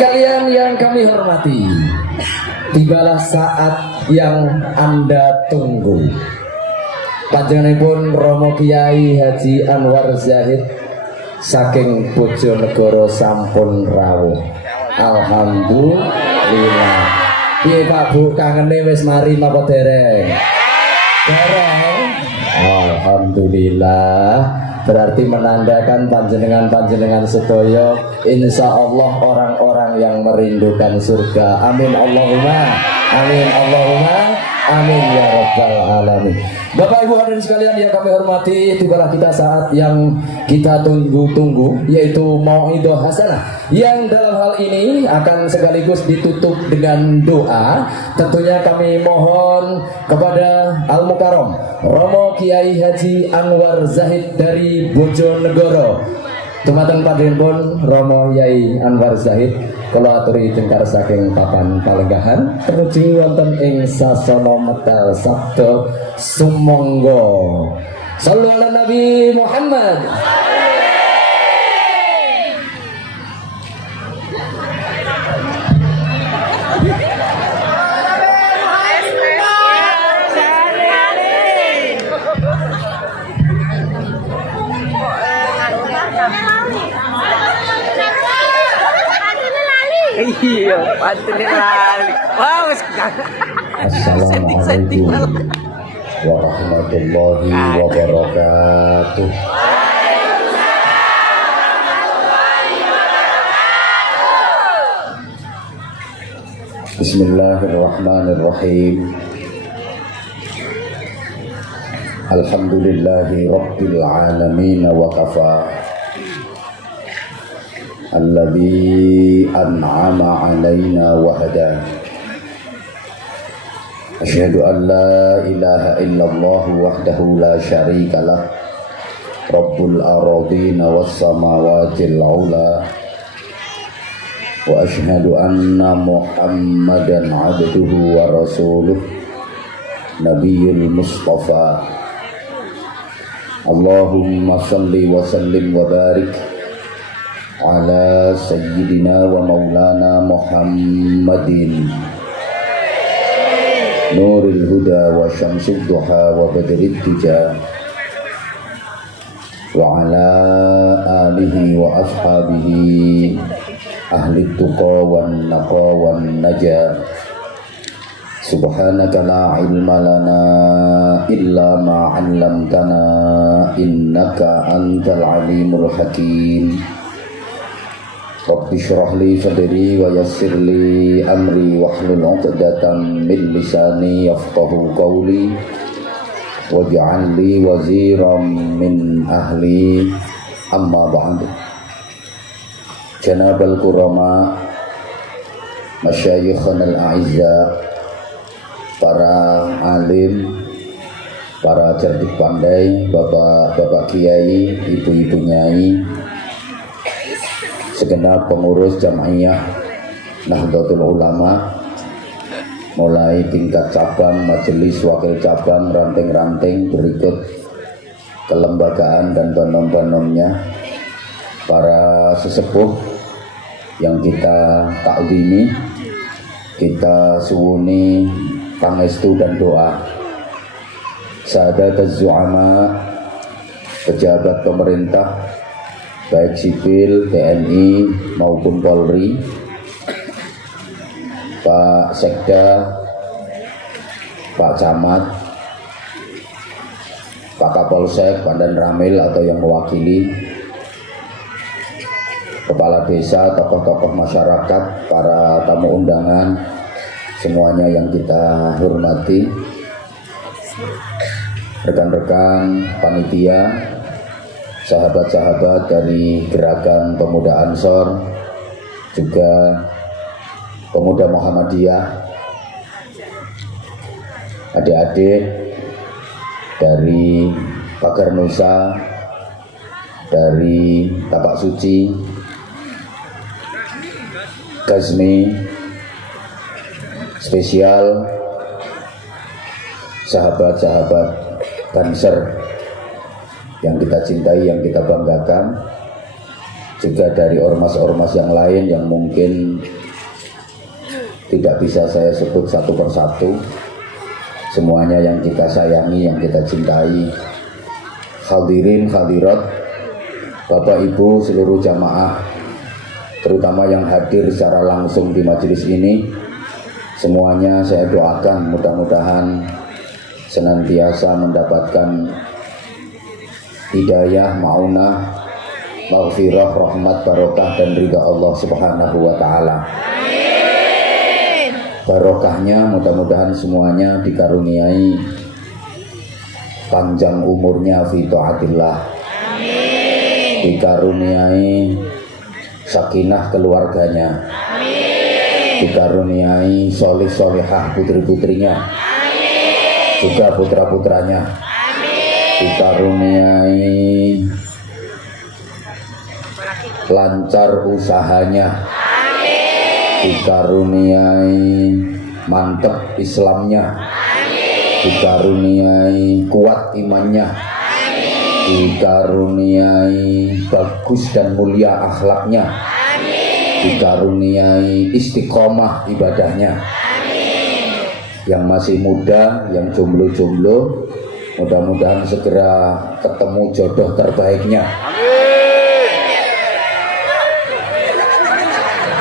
sekalian yang kami hormati, tibalah saat yang Anda tunggu. Panjenenganipun Romo Kiai Haji Anwar Zahid saking Bojonegoro sampun rawuh. Alhamdulillah. Piye Pak Bu, kangene wis mari napa dereng? Dereng. Alhamdulillah. Berarti menandakan panjenengan sedaya insya Allah orang-orang yang merindukan surga. Amin Allahumma, amin Allahumma, amin ya rabbal alamin. Bapak Ibu hadirin sekalian yang kami hormati, tibalah kita saat yang kita tunggu-tunggu, yaitu Mau'idhah Hasanah, yang dalam hal ini akan sekaligus ditutup dengan doa. Tentunya kami mohon kepada Al Mukarram Romo Kiai Haji Anwar Zahid dari Bojonegoro. Dumateng padhenipun Romo Yai Anwar Zahid kula aturi jengkar saking papan palenggahan menuju wonten ing sasana medal sabda sumangga. Shallu ala Nabi Muhammad. Iya, pantun lali. Wow, Assalamualaikum warahmatullahi wabarakatuh. Bismillahirrahmanirrahim. Alhamdulillahi rabbil alamin wa kafa. Alladzi an'ama 'alaina wa hada. Asyhadu an la ilaha illallah wahdahu la syarikalah. Rabbul aradina was samawati al-'ula. Wa asyhadu anna Muhammadan 'abduhu wa rasuluh. Nabiyul Mustafa. Allahumma shalli wa sallim wa barik ala sayyidina wa maulana Muhammadin nuril huda wa syamsid duha wa badrid tuja wa ala alihi wa ashabihi ahli tuqa wan naqa wan najah. Subhanaka la ilma lana illa ma 'allamtana innaka antal alimul hakim. Rabbi shrah li sadri wa yassir li amri wahlul 'uqdatam min lisani yafqahu qawli waj'al li waziran min ahli. Amma ba'du. Janabal kurama, masyayikhana al-a'izza, para alim, para cerdik pandai, bapak-bapak kiai, ibu-ibu nyai, segenap pengurus Jam'iyah Nahdlatul Ulama, mulai tingkat cabang, majelis, wakil cabang, ranting-ranting berikut kelembagaan dan banom-banomnya, para sesepuh yang kita taklimi, kita suwuni pangestu dan doa. Sahadat zu'ama, pejabat pemerintah baik sipil, TNI maupun Polri, Pak Sekda, Pak Camat, Pak Kapolsek, Pandan Ramil atau yang mewakili, kepala desa, tokoh-tokoh masyarakat, para tamu undangan, semuanya yang kita hormati, rekan-rekan panitia, sahabat-sahabat dari Gerakan Pemuda Ansor, juga Pemuda Muhammadiyah, adik-adik dari Pagar Nusa, dari Tapak Suci, Gazmi, spesial sahabat-sahabat Banser yang kita cintai, yang kita banggakan, juga dari ormas-ormas yang lain yang mungkin tidak bisa saya sebut satu persatu. Semuanya yang kita sayangi, yang kita cintai. Hadirin hadirat, Bapak Ibu seluruh jamaah, terutama yang hadir secara langsung di majelis ini, semuanya saya doakan mudah-mudahan senantiasa mendapatkan hidayah, ma'unah, maghfirah, rahmat, barokah dan ridha Allah Subhanahu wa taala. Barokahnya mudah-mudahan semuanya dikaruniai panjang umurnya fi taatillah. Dikaruniai sakinah keluarganya. Dikaruniai solih solihah putri-putrinya. Juga putra-putranya. Dikaruniai lancar usahanya, dikaruniai mantap Islamnya, dikaruniai kuat imannya, dikaruniai bagus dan mulia akhlaknya, dikaruniai istiqomah ibadahnya. Yang masih muda, yang jomblo-jomblo, mudah-mudahan segera ketemu jodoh terbaiknya.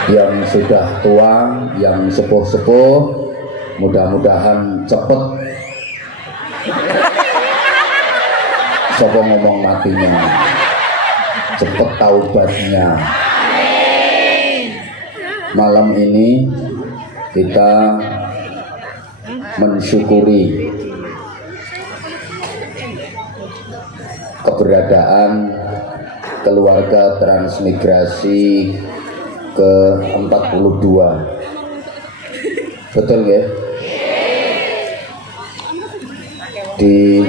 Yang sudah tua, yang sepuh-sepuh, mudah-mudahan cepet sopo ngomong matinya, cepet taubatnya. Malam ini kita mensyukuri keberadaan keluarga transmigrasi ke-42. Betul ya? Di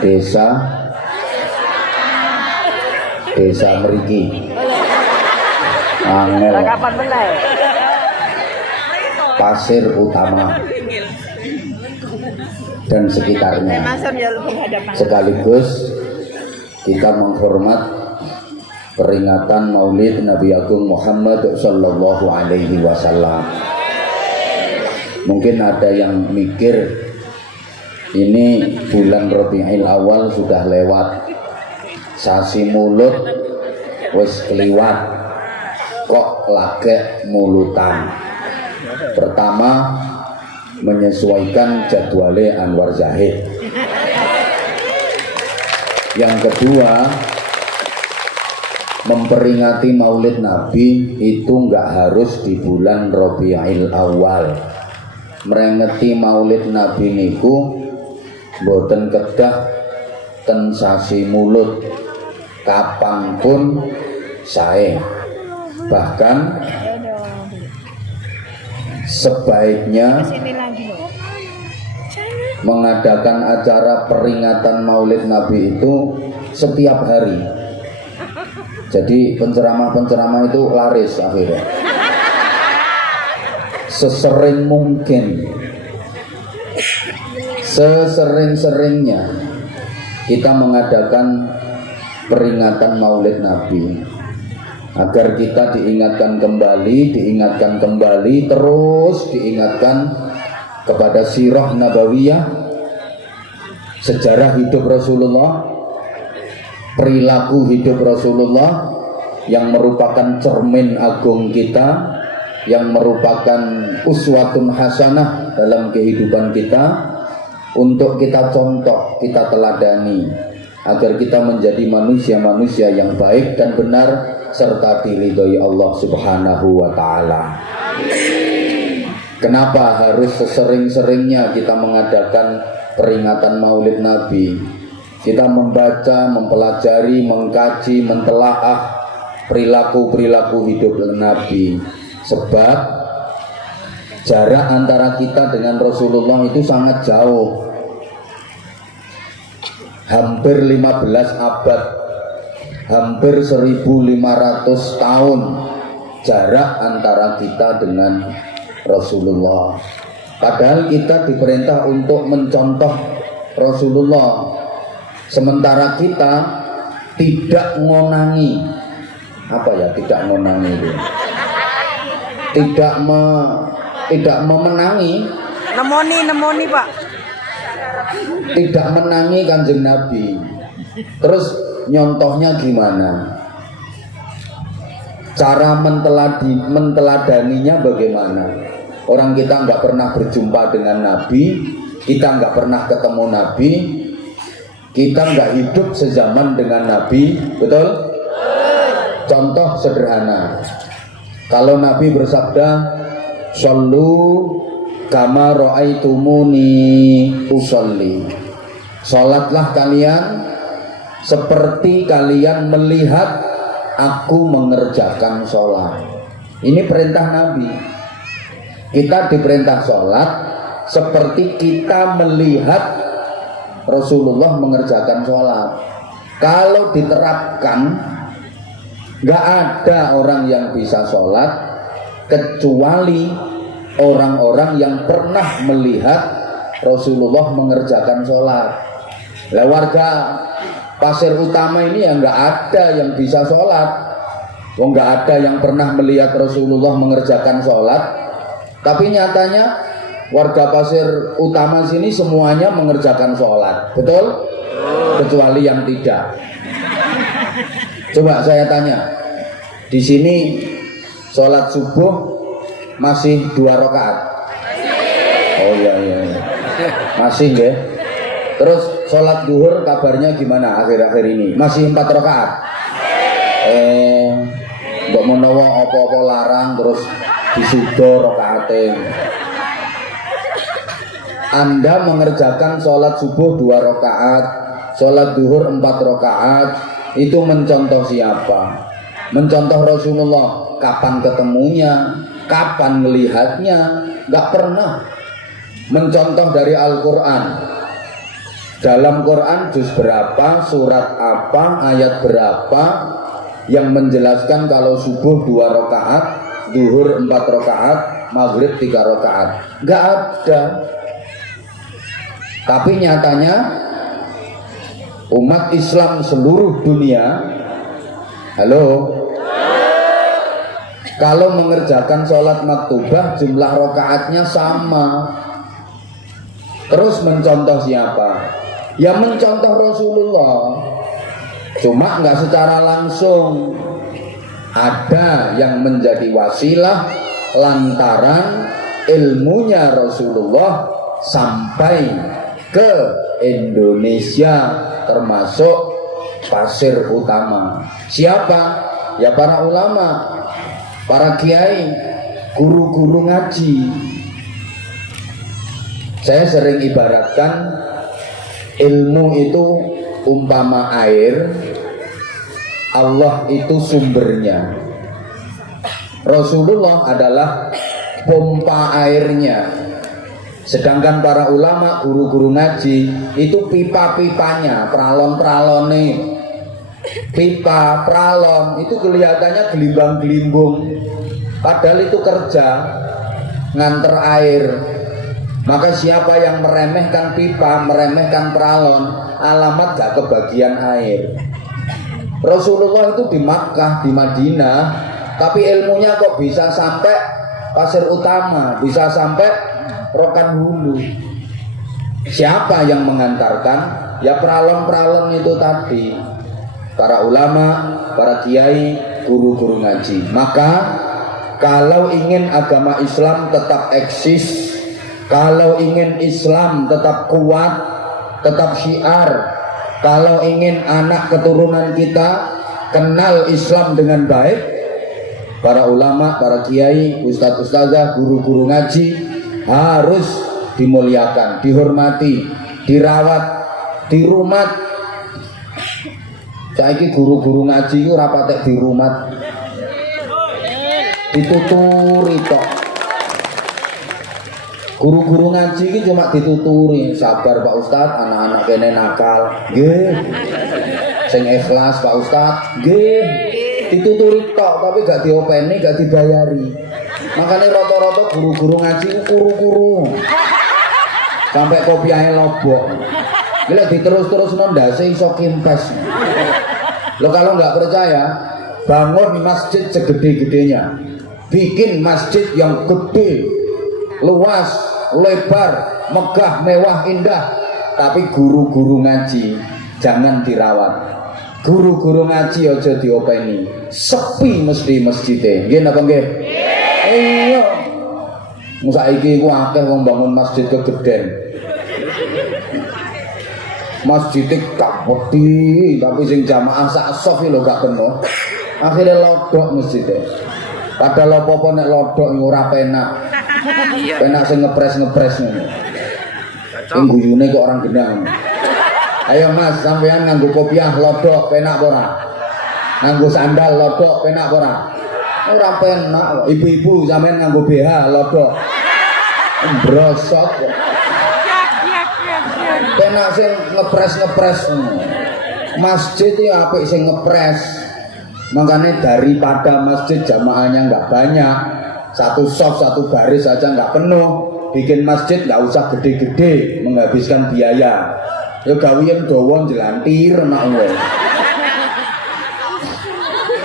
desa Meriki, Angel, Pasir Utama dan sekitarnya. Sekaligus kita menghormat peringatan Maulid Nabi Agung Muhammad Sallallahu Alaihi Wasallam. Mungkin ada yang mikir ini bulan Rabiul Awal sudah lewat, sasi mulut wis keliwat, kok lagek mulutan. Pertama, menyesuaikan jadwalnya Anwar Zahid. Yang kedua, memperingati Maulid Nabi itu enggak harus di bulan Rabiul Awal. Merengeti Maulid Nabi niku boten kedah ten sasi mulut, kapanpun sae. Bahkan sebaiknya mengadakan acara peringatan Maulid Nabi itu setiap hari. Jadi penceramah-penceramah itu laris akhirnya. Sesering mungkin, sesering-seringnya kita mengadakan peringatan Maulid Nabi agar kita diingatkan kembali, terus diingatkan kepada sirah nabawiyah, sejarah hidup Rasulullah, perilaku hidup Rasulullah yang merupakan cermin agung kita, yang merupakan uswatun hasanah dalam kehidupan kita, untuk kita contoh, kita teladani agar kita menjadi manusia-manusia yang baik dan benar serta diridhoi Allah Subhanahu wa taala. Kenapa harus sesering-seringnya kita mengadakan peringatan Maulid Nabi? Kita membaca, mempelajari, mengkaji, mentelaah perilaku-perilaku hidup Nabi. Sebab jarak antara kita dengan Rasulullah itu sangat jauh. Hampir 15 abad, hampir 1500 tahun jarak antara kita dengan Rasulullah. Padahal kita diperintah untuk mencontoh Rasulullah. Sementara kita tidak ngonangi. Apa ya tidak ngonangi itu? Tidak memenangi. Nemoni Pak. Tidak menangi Kanjeng Nabi. Terus nyontohnya gimana? Cara menteladaninya bagaimana? Orang kita nggak pernah berjumpa dengan Nabi, kita nggak pernah ketemu Nabi, kita nggak hidup sezaman dengan Nabi, betul? Contoh sederhana, kalau Nabi bersabda, "Shollu kama ra'aitumuni usolli." Sholatlah kalian seperti kalian melihat aku mengerjakan sholat. Ini perintah Nabi. Kita diperintah sholat seperti kita melihat Rasulullah mengerjakan sholat. Kalau diterapkan, gak ada orang yang bisa sholat kecuali orang-orang yang pernah melihat Rasulullah mengerjakan sholat. Lah warga Pasir Utama ini ya nggak ada yang bisa sholat. Nggak ada yang pernah melihat Rasulullah mengerjakan sholat. Tapi nyatanya warga Pasir Utama sini semuanya mengerjakan sholat, betul? Kecuali yang tidak. Coba saya tanya, di sini sholat subuh masih 2 rakaat? Oh iya, masih ya. Terus sholat duhur kabarnya gimana akhir-akhir ini? Masih 4 rakaat? Mbok menawa apa-apa larang terus disudo rakaate. Anda mengerjakan sholat subuh 2 rakaat, sholat duhur 4 rakaat, itu mencontoh siapa? Mencontoh Rasulullah. Kapan ketemunya? Kapan melihatnya? Gak pernah. Mencontoh dari Al-Quran. Dalam Quran juz berapa, surat apa, ayat berapa yang menjelaskan kalau subuh 2 rakaat, duhur 4 rakaat, maghrib 3 rakaat? Gak ada. Tapi nyatanya umat Islam seluruh dunia, halo, kalau mengerjakan sholat maktubah jumlah rakaatnya sama. Terus mencontoh siapa? Ya mencontoh Rasulullah. Cuma nggak secara langsung. Ada yang menjadi wasilah lantaran ilmunya Rasulullah sampai ke Indonesia, termasuk Pasir Utama. Siapa? Ya para ulama, para kiai, guru-guru ngaji. Saya sering ibaratkan ilmu itu umpama air, Allah itu sumbernya, Rasulullah adalah pompa airnya. Sedangkan para ulama, guru-guru ngaji itu pipa-pipanya, pralon-pralone. Pipa, pralon itu kelihatannya gelimbang-gelimbung, padahal itu kerja nganter air. Maka siapa yang meremehkan pipa, meremehkan pralon, alamat gak kebagian air. Rasulullah itu di Makkah, di Madinah, tapi ilmunya kok bisa sampai Pasir Utama, bisa sampai Rokan Hulu. Siapa yang mengantarkan? Ya pralon-pralon itu tadi, para ulama, para kiai, guru-guru ngaji. Maka kalau ingin agama Islam tetap eksis, kalau ingin Islam tetap kuat, tetap syiar, kalau ingin anak keturunan kita kenal Islam dengan baik, para ulama, para kiai, ustadz-ustadzah, guru-guru ngaji harus dimuliakan, dihormati, dirawat, dirumat. Saiki guru-guru ngaji itu rapatek dirumat, dituturi tok. Guru-guru ngaji ini cuma dituturi, sabar Pak Ustadz, anak-anak kene nakal, nggih. Sing ikhlas Pak Ustadz, nggih. Dituturi tok, tapi gak diopeni, gak dibayari. Makanya rata-rata guru-guru ngaji itu kuru-kuru, sampai kopiahnya lobok. Gila diterus-terus nondase iso kimpes. Lo kalau nggak percaya, bangun masjid segede-gedenya, bikin masjid yang gede, luas, lebar, megah, mewah, indah. Tapi guru-guru ngaji jangan dirawat. Guru-guru ngaji aja diopeni. Sepi mesti masjidnya. Nggih napa nggih? Iya. Saiki iku akeh wong bangun masjid kegeden. Masjidnya gak wedi, tapi sing jamaah sak sof lho gak penuh. Akhirnya lodok masjidnya. Padahal apa-apa nek lodok ora penak. Penak sing ngepres ngono. Sing guyune kok orang gendang. Ayo Mas, sampean nganggo kopiah lodok penak ora? Nganggo sandal lodok penak ora? Ora penak. Ibu-ibu sampean nganggo BH lodok. Brosot. Penak sing ngepres. Masjid ya apik sing ngepres. Makanya daripada masjid jamaahnya nggak banyak, satu soft satu baris saja nggak penuh, bikin masjid nggak usah gede-gede menghabiskan biaya. Ya gawian dowon jelantir nak wong.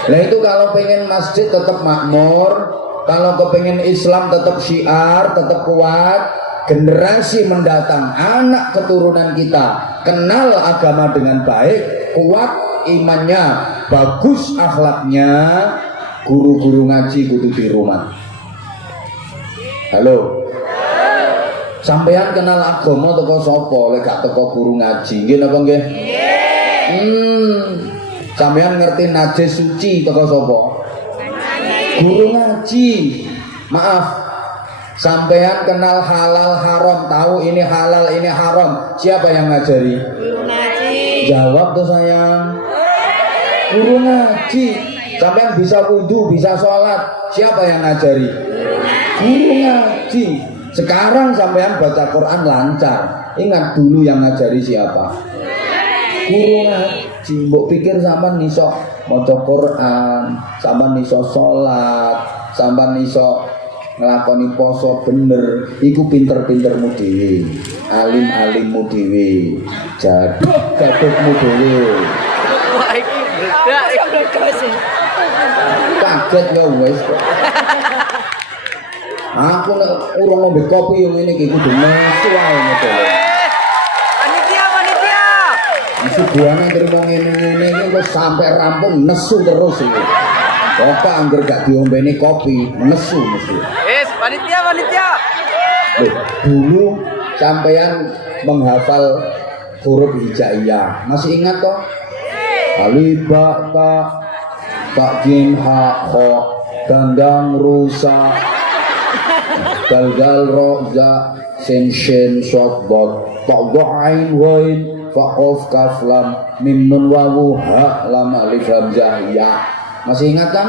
Lah itu kalau pengen masjid tetap makmur, kalau kepengen Islam tetap syiar, tetap kuat, generasi mendatang, anak keturunan kita kenal agama dengan baik, kuat imannya, bagus akhlaknya, guru-guru ngaji kudu di rumah. Halo. Sampean kenal agama teko sapa lek gak teko guru ngaji? Nggih napa nggih? Sampean ngerti najis suci teko sapa? Guru ngaji. Maaf. Sampean kenal halal haram, tahu ini halal ini haram. Siapa yang ngajari? Guru ngaji. Jawab tuh sayang. Guru ngaji. Sampean bisa wudu, bisa sholat. Siapa yang ngajari? Guru ngaji. Sekarang sampean baca Quran lancar. Ingat dulu yang ngajari siapa? Guru ngaji. Mbok pikir sampean iso maca Quran, sampean iso sholat, sampean iso nglakoni poso bener, iku pinter-pintermu dhewe, alim-alimmu dhewe, jaduk-jadukmu dhewe. Wah, iki bledak sih. Kaget ya wis. Aku nek urung ngombe kopi yang ini iki kudu nesu wae modele. Panitia. Suguhane terima ngene-ngene iki kok sampai rampung nesu terus iki. Kok angger gak diombeni kopi, nesu. Panitia. Loh, dulu sampean menghafal huruf hijaiyah. Masih ingat toh? Alif ba ta ta jim ha kha dandang rusa dal ro za sin shin shad bot ta ain wain fa qaf kaf lam mim nun wawu ha lam alif hamzah ya. Masih ingat kan?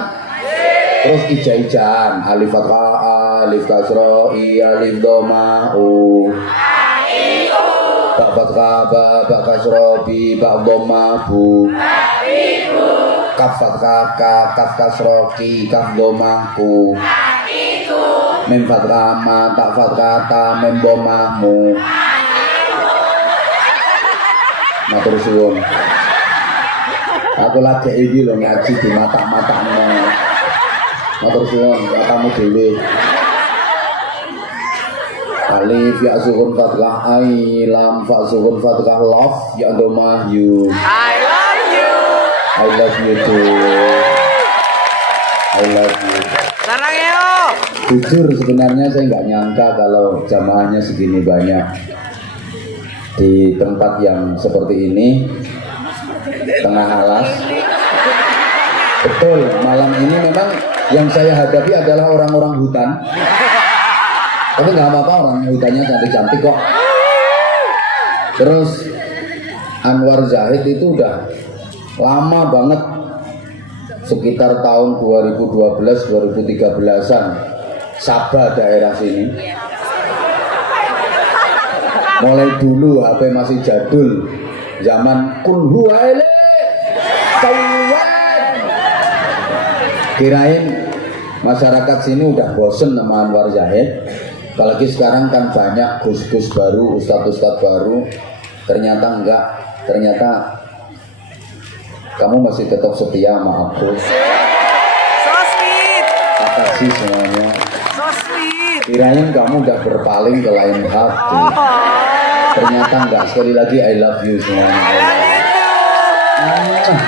Terus ija-ijaan alif fathah, alif kasra, alif dhamma, ba fathah, ba kasra, bi ba dhamma, bu, kaf fathah, kaf kasra, ki kaf dhamma, ku, mim fathah, ma ta fathah, ta mim dhamma, mu. Matur suwun. Aku lagi iki lho ngaji di mata-matane. Matur suwun, katamu dhewe. Alif ya sukun fathah ai lam fa sukun fathah love ya dhamma you. I love you. I love you too. I love you. Sarang yo. Jujur sebenarnya saya nggak nyangka kalau jamaahnya segini banyak di tempat yang seperti ini, tengah alas. Betul, malam ini memang yang saya hadapi adalah orang-orang hutan. Tapi nggak apa-apa, orang hutannya cantik-cantik kok. Terus Anwar Zahid itu udah lama banget, sekitar tahun 2012-2013an, Sabah daerah sini. Mulai dulu HP masih jadul, zaman kulhuaile kirain masyarakat sini udah bosen sama Anwar Zahid. Apalagi sekarang kan banyak gus-gus baru, ustadz-ustadz baru. Ternyata enggak, ternyata Kamu masih tetap setia sama aku. So sweet. Makasih semuanya. So sweet. Kirain kamu udah berpaling ke lain hati. Oh. Ternyata enggak. Sekali lagi I love you semuanya. I love you too.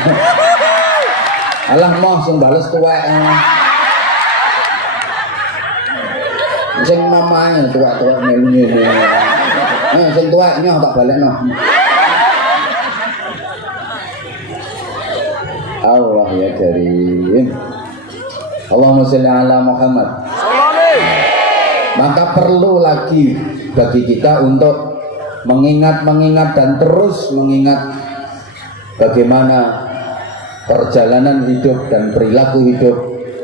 Alah moh sing bales tuwek. Sing mamae tuwek-tuwek melu ngene. Sing tuwek nyoh tak balekno. Allah ya karim. Allahumma sholli ala Muhammad. Maka perlu lagi bagi kita untuk mengingat dan terus mengingat bagaimana perjalanan hidup dan perilaku hidup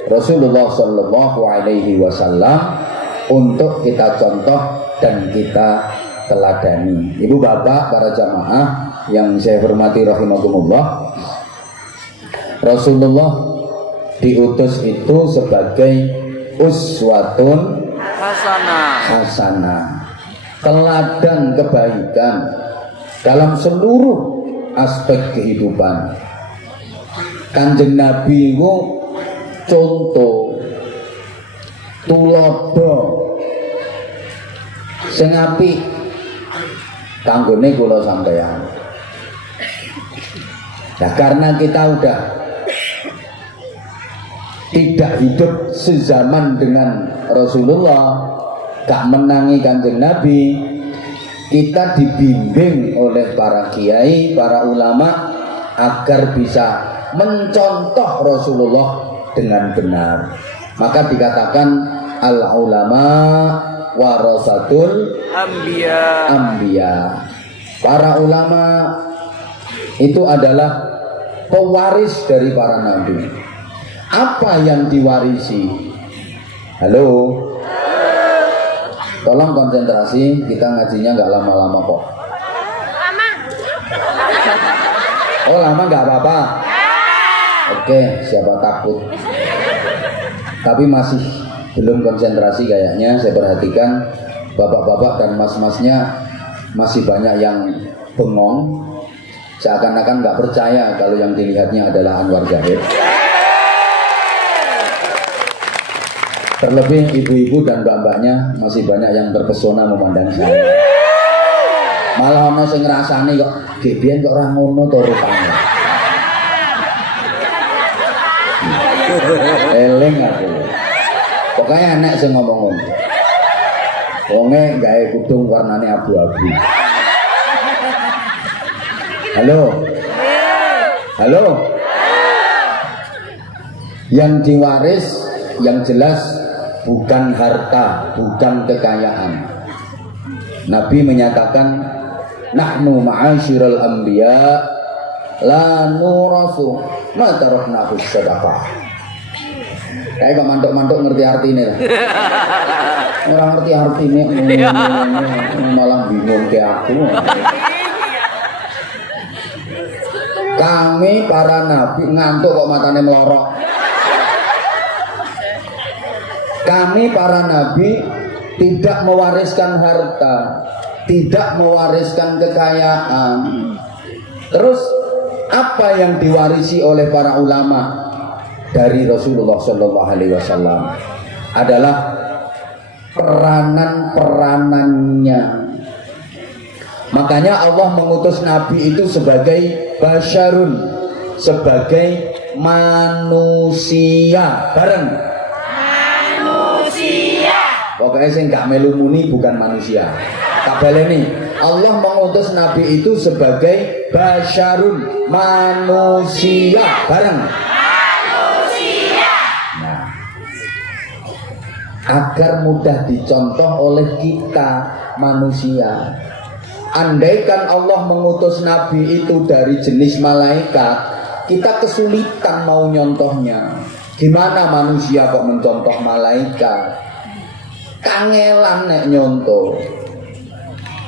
Rasulullah Shallallahu Alaihi Wasallam untuk kita contoh dan kita teladani. Ibu bapak para jamaah yang saya hormati rahimakumullah, Rasulullah diutus itu sebagai uswatun hasanah, teladan kebaikan dalam seluruh aspek kehidupan. Kanjeng Nabi itu contoh tulodo sing apik kanggone kula sampeyan. Nah, karena kita udah tidak hidup sezaman dengan Rasulullah, gak menangi Kanjeng Nabi, kita dibimbing oleh para kiai, para ulama agar bisa mencontoh Rasulullah dengan benar. Maka dikatakan al ulama warasatul anbiya. Para ulama itu adalah pewaris dari para nabi. Apa yang diwarisi? Halo, tolong konsentrasi, kita ngajinya nggak lama-lama kok. Oh lama nggak apa-apa. Oke, siapa takut? Tapi masih belum konsentrasi kayaknya. Saya perhatikan bapak-bapak dan mas-masnya masih banyak yang bengong, seakan-akan nggak percaya kalau yang dilihatnya adalah Anwar Zahid. Terlebih ibu-ibu dan mbak-mbaknya masih banyak yang terpesona memandang saya. Malah ono sing ngrasani kok gebian kok ora ngono to rupane. Eling aku. Pokoknya enek sing ngomong ngono. Wonge gawe kudung warnane abu-abu. Halo. Halo. Yang diwaris yang jelas bukan harta, bukan kekayaan. Nabi menyatakan, nahnu ma'asyiral anbiya la nurasu ma tarakna fis sadaqah. Kayak kok mantuk-mantuk ngerti artinya lah. Orang ngerti artinya malah bingung kayak aku. Kami para nabi ngantuk kok matanya melorok. Kami para nabi tidak mewariskan harta, tidak mewariskan kekayaan. Terus apa yang diwarisi oleh para ulama dari Rasulullah Shallallahu Alaihi Wasallam adalah peranan-peranannya. Makanya Allah mengutus Nabi itu sebagai basyarun, sebagai manusia bareng. Pokoknya sing gak melu muni bukan manusia. Tak baleni. Allah mengutus Nabi itu sebagai basyarun, manusia bareng. Nah, agar mudah dicontoh oleh kita manusia. Andaikan Allah mengutus Nabi itu dari jenis malaikat, kita kesulitan mau nyontohnya. Gimana manusia kok mencontoh malaikat? Kangelan nek nyontoh.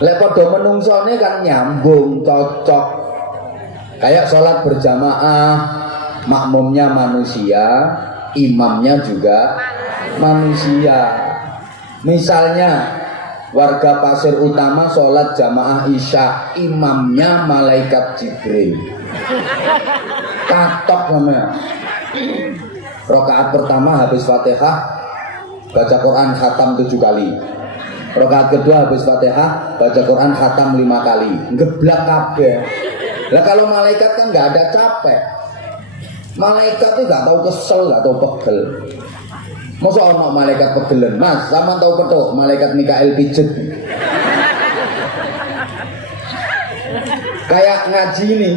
Lek padha menungsone kan nyambung, cocok. Kayak sholat berjamaah, makmumnya manusia, imamnya juga manusia. Misalnya warga Pasir Utama sholat jamaah isya, imamnya malaikat Jibril. Katok namanya. Rakaat pertama habis Fatihah baca Quran khatam 7 kali. Rakaat kedua habis Fatihah baca Quran khatam 5 kali. Geblak kabeh. Lah kalau malaikat kan nggak ada capek. Malaikat itu nggak tahu kesel, nggak tahu pegel. Masa ono malaikat pegelen, Mas? Sama tahu petuk malaikat Mikael pijet. Kayak ngaji nih,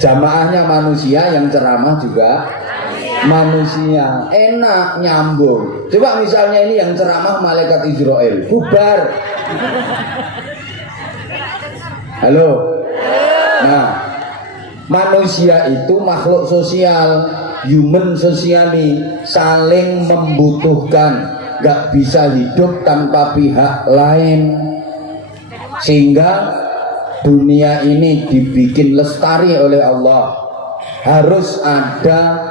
jamaahnya manusia, yang ceramah juga manusia, enak nyambung. Coba misalnya ini yang ceramah malaikat Israel, bubar. Halo. Nah, manusia itu makhluk sosial, human socially, saling membutuhkan, gak bisa hidup tanpa pihak lain. Sehingga dunia ini dibikin lestari oleh Allah, harus ada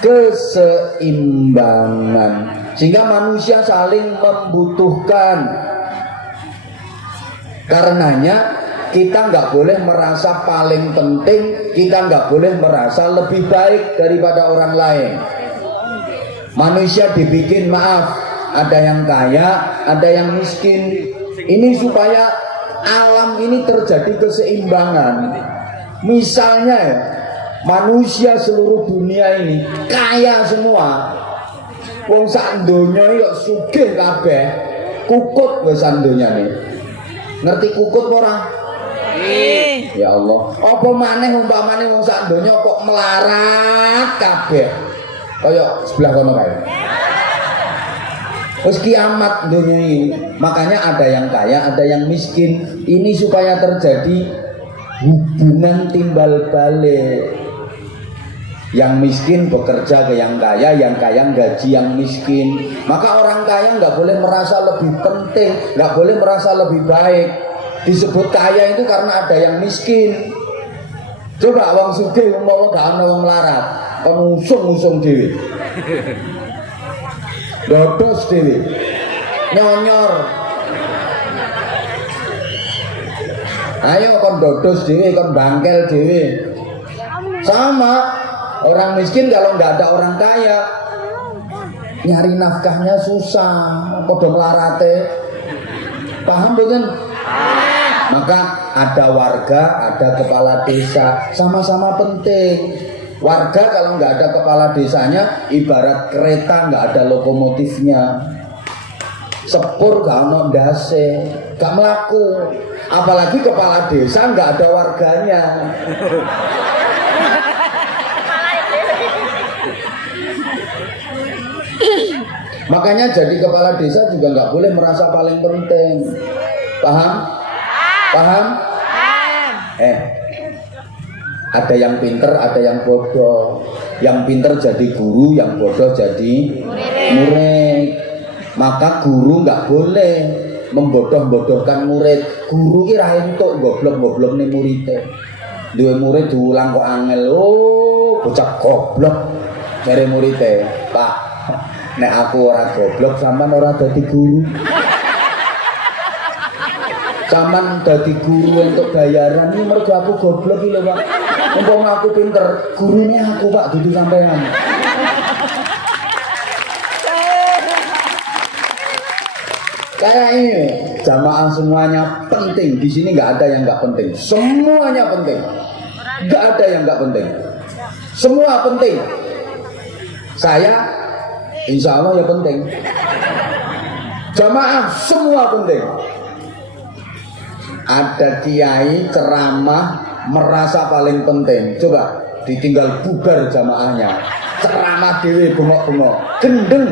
keseimbangan, sehingga manusia saling membutuhkan. Karenanya kita nggak boleh merasa paling penting, kita nggak boleh merasa lebih baik daripada orang lain. Manusia dibikin, maaf, ada yang kaya, ada yang miskin. Ini supaya alam ini terjadi keseimbangan. Misalnya ya, manusia seluruh dunia ini kaya semua, wong sak donya yo sugih kabeh, kukut wis sak donya nih. Ngerti kukut ora? Ya Allah, apa maneh umpamane wong sak donya kok melarat kabeh. Kaya sebelah kono kae. Terus kiamat dunia ini. Makanya ada yang kaya, ada yang miskin. Ini supaya terjadi hubungan timbal balik. Yang miskin bekerja ke yang kaya gaji yang miskin. Maka orang kaya nggak boleh merasa lebih penting, nggak boleh merasa lebih baik. Disebut kaya itu karena ada yang miskin. Coba wong sugih umpama gak ana wong melarat, kon usung-usung dhewe. Dodos dhewe. Nyonyor. Ayo kon dodos dhewe, kon bangkel dhewe. Sama orang miskin kalau nggak ada orang kaya, nyari nafkahnya susah, padha melarate. Paham bukan? Maka ada warga, ada kepala desa, sama-sama penting. Warga kalau nggak ada kepala desanya, ibarat kereta nggak ada lokomotifnya. Sepur gak ono ndase, gak melaku. Apalagi kepala desa nggak ada warganya. Makanya jadi kepala desa juga nggak boleh merasa paling penting. Paham? Paham? Ada yang pinter, ada yang bodoh. Yang pinter jadi guru, yang bodoh jadi murid. Maka guru nggak boleh membodoh-bodohkan murid. Guru ki ra entuk goblok-goblok nih muridnya. Dua murid diulang kok angel. Oh, bocah goblok dari muridnya. Pak, nek aku ora goblok, sampean ora dadi guru. Sampean dadi guru untuk bayaran ini mergo aku goblok iki lho, Pak. Umpama aku pinter, gurune aku, Pak, dudu sampean. Kayak ini, jamaah semuanya penting. Di sini nggak ada yang nggak penting. Semuanya penting. Nggak ada yang nggak penting. Semua penting. Saya, insya Allah ya penting. Jamaah semua penting. Ada kiai ceramah merasa paling penting. Coba ditinggal bubar jamaahnya. Ceramah dewe bengok-bengok, gendeng.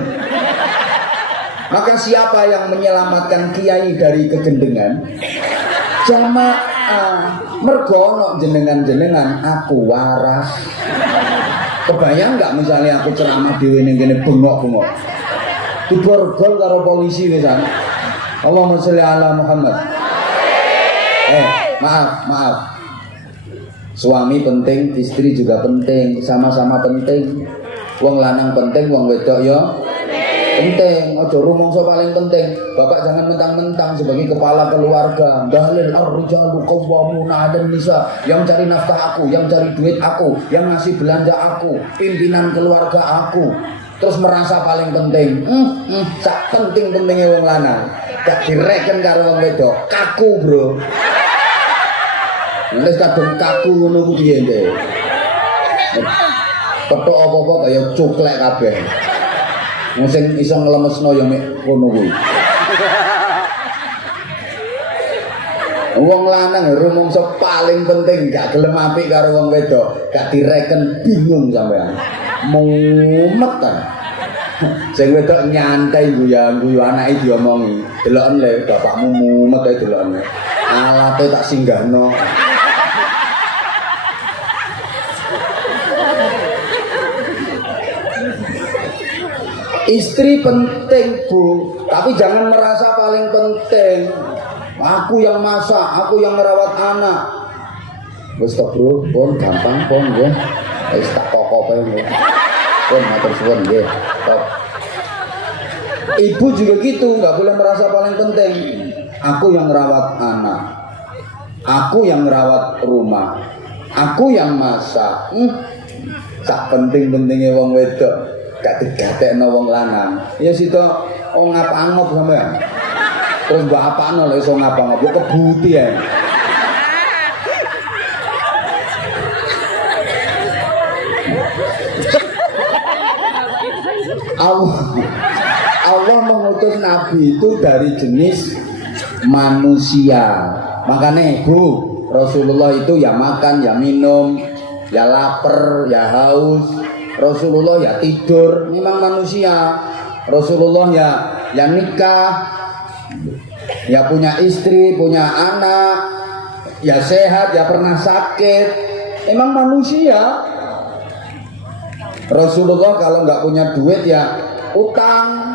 Maka siapa yang menyelamatkan kiai dari kegendengan? Jamaah. Mergono jenengan-jenengan aku waras. Kebayang nggak misalnya aku ceramah dewe ning kene bengok-bengok. Diborgol karo polisi wisan. Allahumma sholli ala Muhammad. Maaf. Suami penting, istri juga penting, sama-sama penting. Wong lanang penting, wong wedok yo. Penting, ojo rumangsa paling penting. Bapak jangan mentang-mentang sebagai kepala keluarga. Dalil ar-rijalu qawwamuna 'alan nisa. Yang cari nafkah aku, yang cari duit aku, yang ngasih belanja aku, pimpinan keluarga aku. Terus merasa paling penting. Sak penting-pentingnya wong lanang. Gak direken karo wong wedok. Kaku, Bro. Nek kadung kaku ngono ku piye ndek? Petok apa-apa kaya cuklek kabeh. Wong sing iso nglemesno ya mek ngono kuwi. Wong lanang rumangsa paling penting gak gelem apik karo wong wedok, gak direken bingung sampean. Mumet kan. Sing wedok nyantai guyu anake diomongi. Deloken le bapakmu mumet ae deloken. Alate tak singgahno. Istri penting Bu, tapi jangan merasa paling penting. Aku yang masak, aku yang merawat anak. Wis to Bro, pun gampang pun ya. Wis tak koko pae. Pun matur suwun nggih. Top. Ibu juga gitu, nggak boleh merasa paling penting. Aku yang merawat anak, aku yang merawat rumah, aku yang masak. Sak penting-pentingnya wong wedok. Gak digatekno wong lanang. Ya sito wong ngapa-ngop sampean. Terus mbok apakno lek iso ngapa-ngop yo kebuti ya. Allah mengutus nabi itu dari jenis manusia. Makanya Bu, Rasulullah itu ya makan, ya minum, ya lapar, ya haus. Rasulullah ya tidur, memang manusia. Rasulullah ya nikah, ya punya istri, punya anak, ya sehat, ya pernah sakit, memang manusia. Rasulullah kalau nggak punya duit ya utang.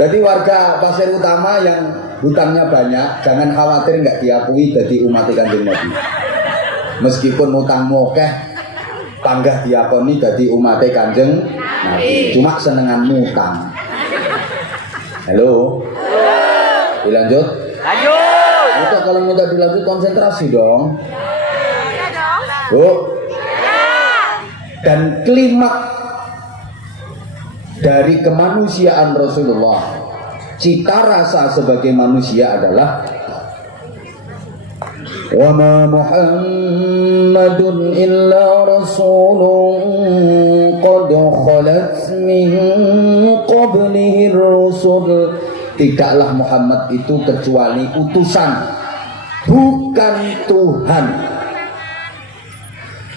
Jadi warga Pasir Utama yang hutangnya banyak, jangan khawatir nggak diakui jadi umat Kanjeng Nabi. Meskipun utangmu akeh, panggah diakoni dadi umate Kanjeng Nabi. Cuma senengan mutang. Halo. Dilanjut? Lanjut. Udah kalau minta dilanjut konsentrasi dong. Bu. Dan klimaks dari kemanusiaan Rasulullah, cita rasa sebagai manusia adalah wa ma Muhammadun illa rasulun qad khalat min qablihi rusul. Tidaklah Muhammad itu kecuali utusan, bukan Tuhan.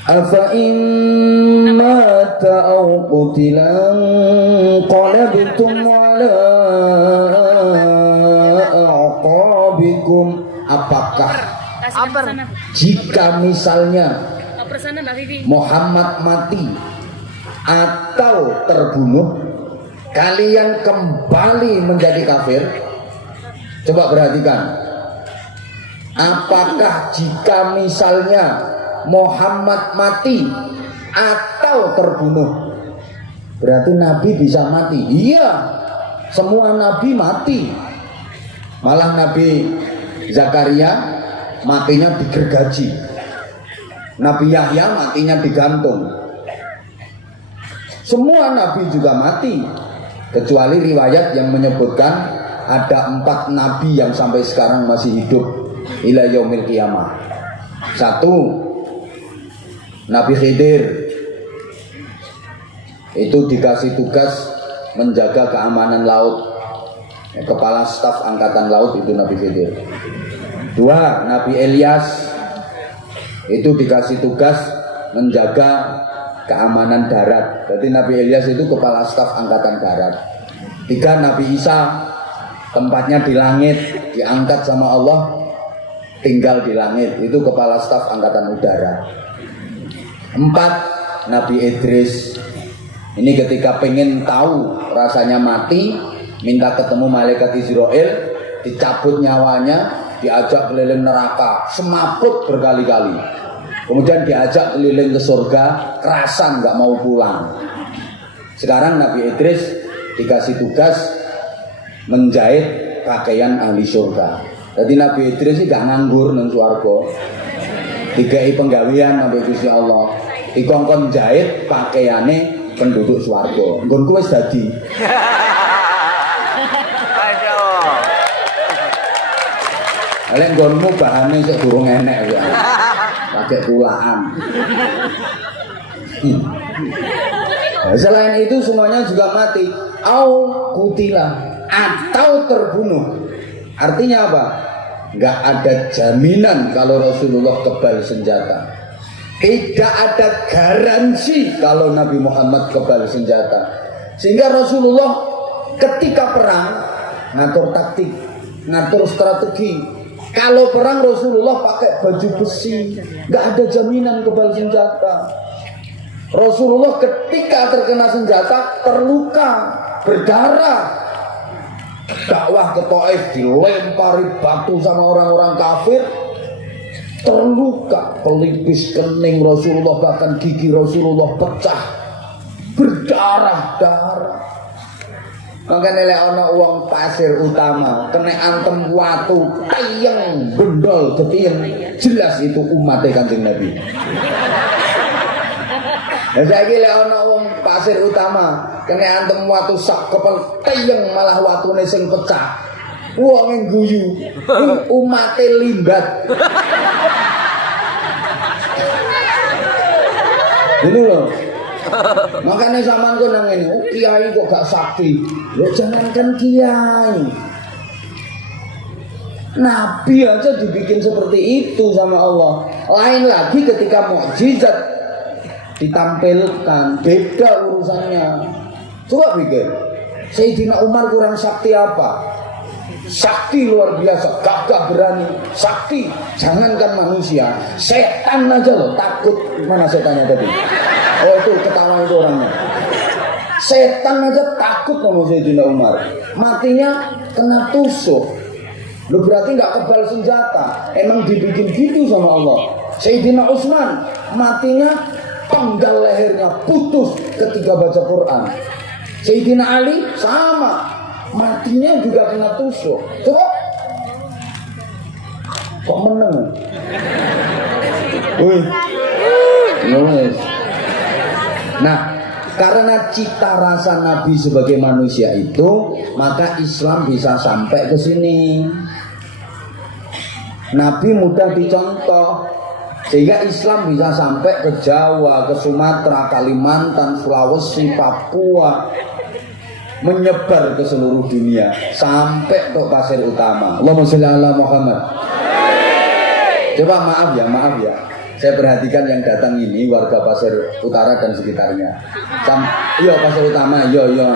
Afa imma ta'uqtilan qalabtum ala aqabikum. Apakah jika misalnya Muhammad mati atau terbunuh, kalian kembali menjadi kafir? Coba perhatikan. Apakah jika misalnya Muhammad mati atau terbunuh, berarti Nabi bisa mati? Iya, semua Nabi mati. Malah Nabi Zakaria matinya digergaji, Nabi Yahya matinya digantung. Semua Nabi juga mati, kecuali riwayat yang menyebutkan ada 4 Nabi yang sampai sekarang masih hidup ila yaumil qiyamah. 1, Nabi Khidir, itu dikasih tugas menjaga keamanan laut, kepala staf angkatan laut itu Nabi Khidir. 2, Nabi Ilyas, itu dikasih tugas menjaga keamanan darat. Jadi Nabi Ilyas itu kepala staf angkatan darat. 3, Nabi Isa, tempatnya di langit, diangkat sama Allah, tinggal di langit, itu kepala staf angkatan udara. 4, Nabi Idris, ini ketika pengen tahu rasanya mati, minta ketemu malaikat Israel, dicabut nyawanya, diajak keliling neraka, semaput berkali-kali, kemudian diajak keliling ke surga, kerasan nggak mau pulang. Sekarang Nabi Idris dikasih tugas menjahit pakaian ahli surga. Jadi Nabi Idris sih gak nganggur nang swarga. Dikai penggawean sampai Gusti Allah. Dikongkon jahit pakaiane penduduk swarga. Nggonku wis dadi. Masya Allah. Lek nggonmu bahane sik durung enek ya. Pakai kulaan. Selain itu semuanya juga mati. Au kutilah atau terbunuh. Artinya apa? Nggak ada jaminan kalau Rasulullah kebal senjata. Tidak ada garansi kalau Nabi Muhammad kebal senjata. Sehingga Rasulullah ketika perang ngatur taktik, ngatur strategi. Kalau perang Rasulullah pakai baju besi, nggak ada jaminan kebal senjata. Rasulullah ketika terkena senjata terluka, berdarah. Dakwah ke Taif dilempari batu sama orang-orang kafir, terluka, pelipis kening Rasulullah, bahkan gigi Rasulullah pecah, berdarah-darah. Makanya lek ana wong Pasir Utama kena antem watu tayeng bendol ketien, jelas itu umatnya Kanjeng Nabi. Dan saiki lek ana wong Pasir Utama kena antem watu sak kepel tayeng malah watune sing pecah. Wong yang guyu, umate limbat. Ini loh. Makanya zaman kau nang ini, oh, kiai kok gak sakti. Ya jangankan kiai, Nabi aja dibikin seperti itu sama Allah. Lain lagi ketika mukjizat ditampilkan, beda urusannya. Coba pikir, Sayyidina Umar kurang sakti apa? Sakti luar biasa, gagah berani, sakti. Jangankan manusia, setan aja loh takut. Mana setannya tadi? Oh itu ketawa itu orangnya. Setan aja takut sama Sayyidina Umar. Matinya kena tusuk. Lu berarti nggak kebal senjata. Emang dibikin gitu sama Allah. Sayyidina Utsman matinya penggal lehernya putus ketika baca Quran. Sayyidina Ali sama, matinya juga kena tusuk. Coba kok meneng? Wih, nulis. Nah, karena cita rasa Nabi sebagai manusia itu, maka Islam bisa sampai ke sini. Nabi mudah dicontoh, sehingga Islam bisa sampai ke Jawa, ke Sumatera, Kalimantan, Sulawesi, Papua, menyebar ke seluruh dunia, sampai ke Pasir Utama. Allahumma sholli ala Muhammad. Coba maaf ya. Saya perhatikan yang datang ini warga Pasir Utara dan sekitarnya. Iya Pasir Utama, yo. Yo.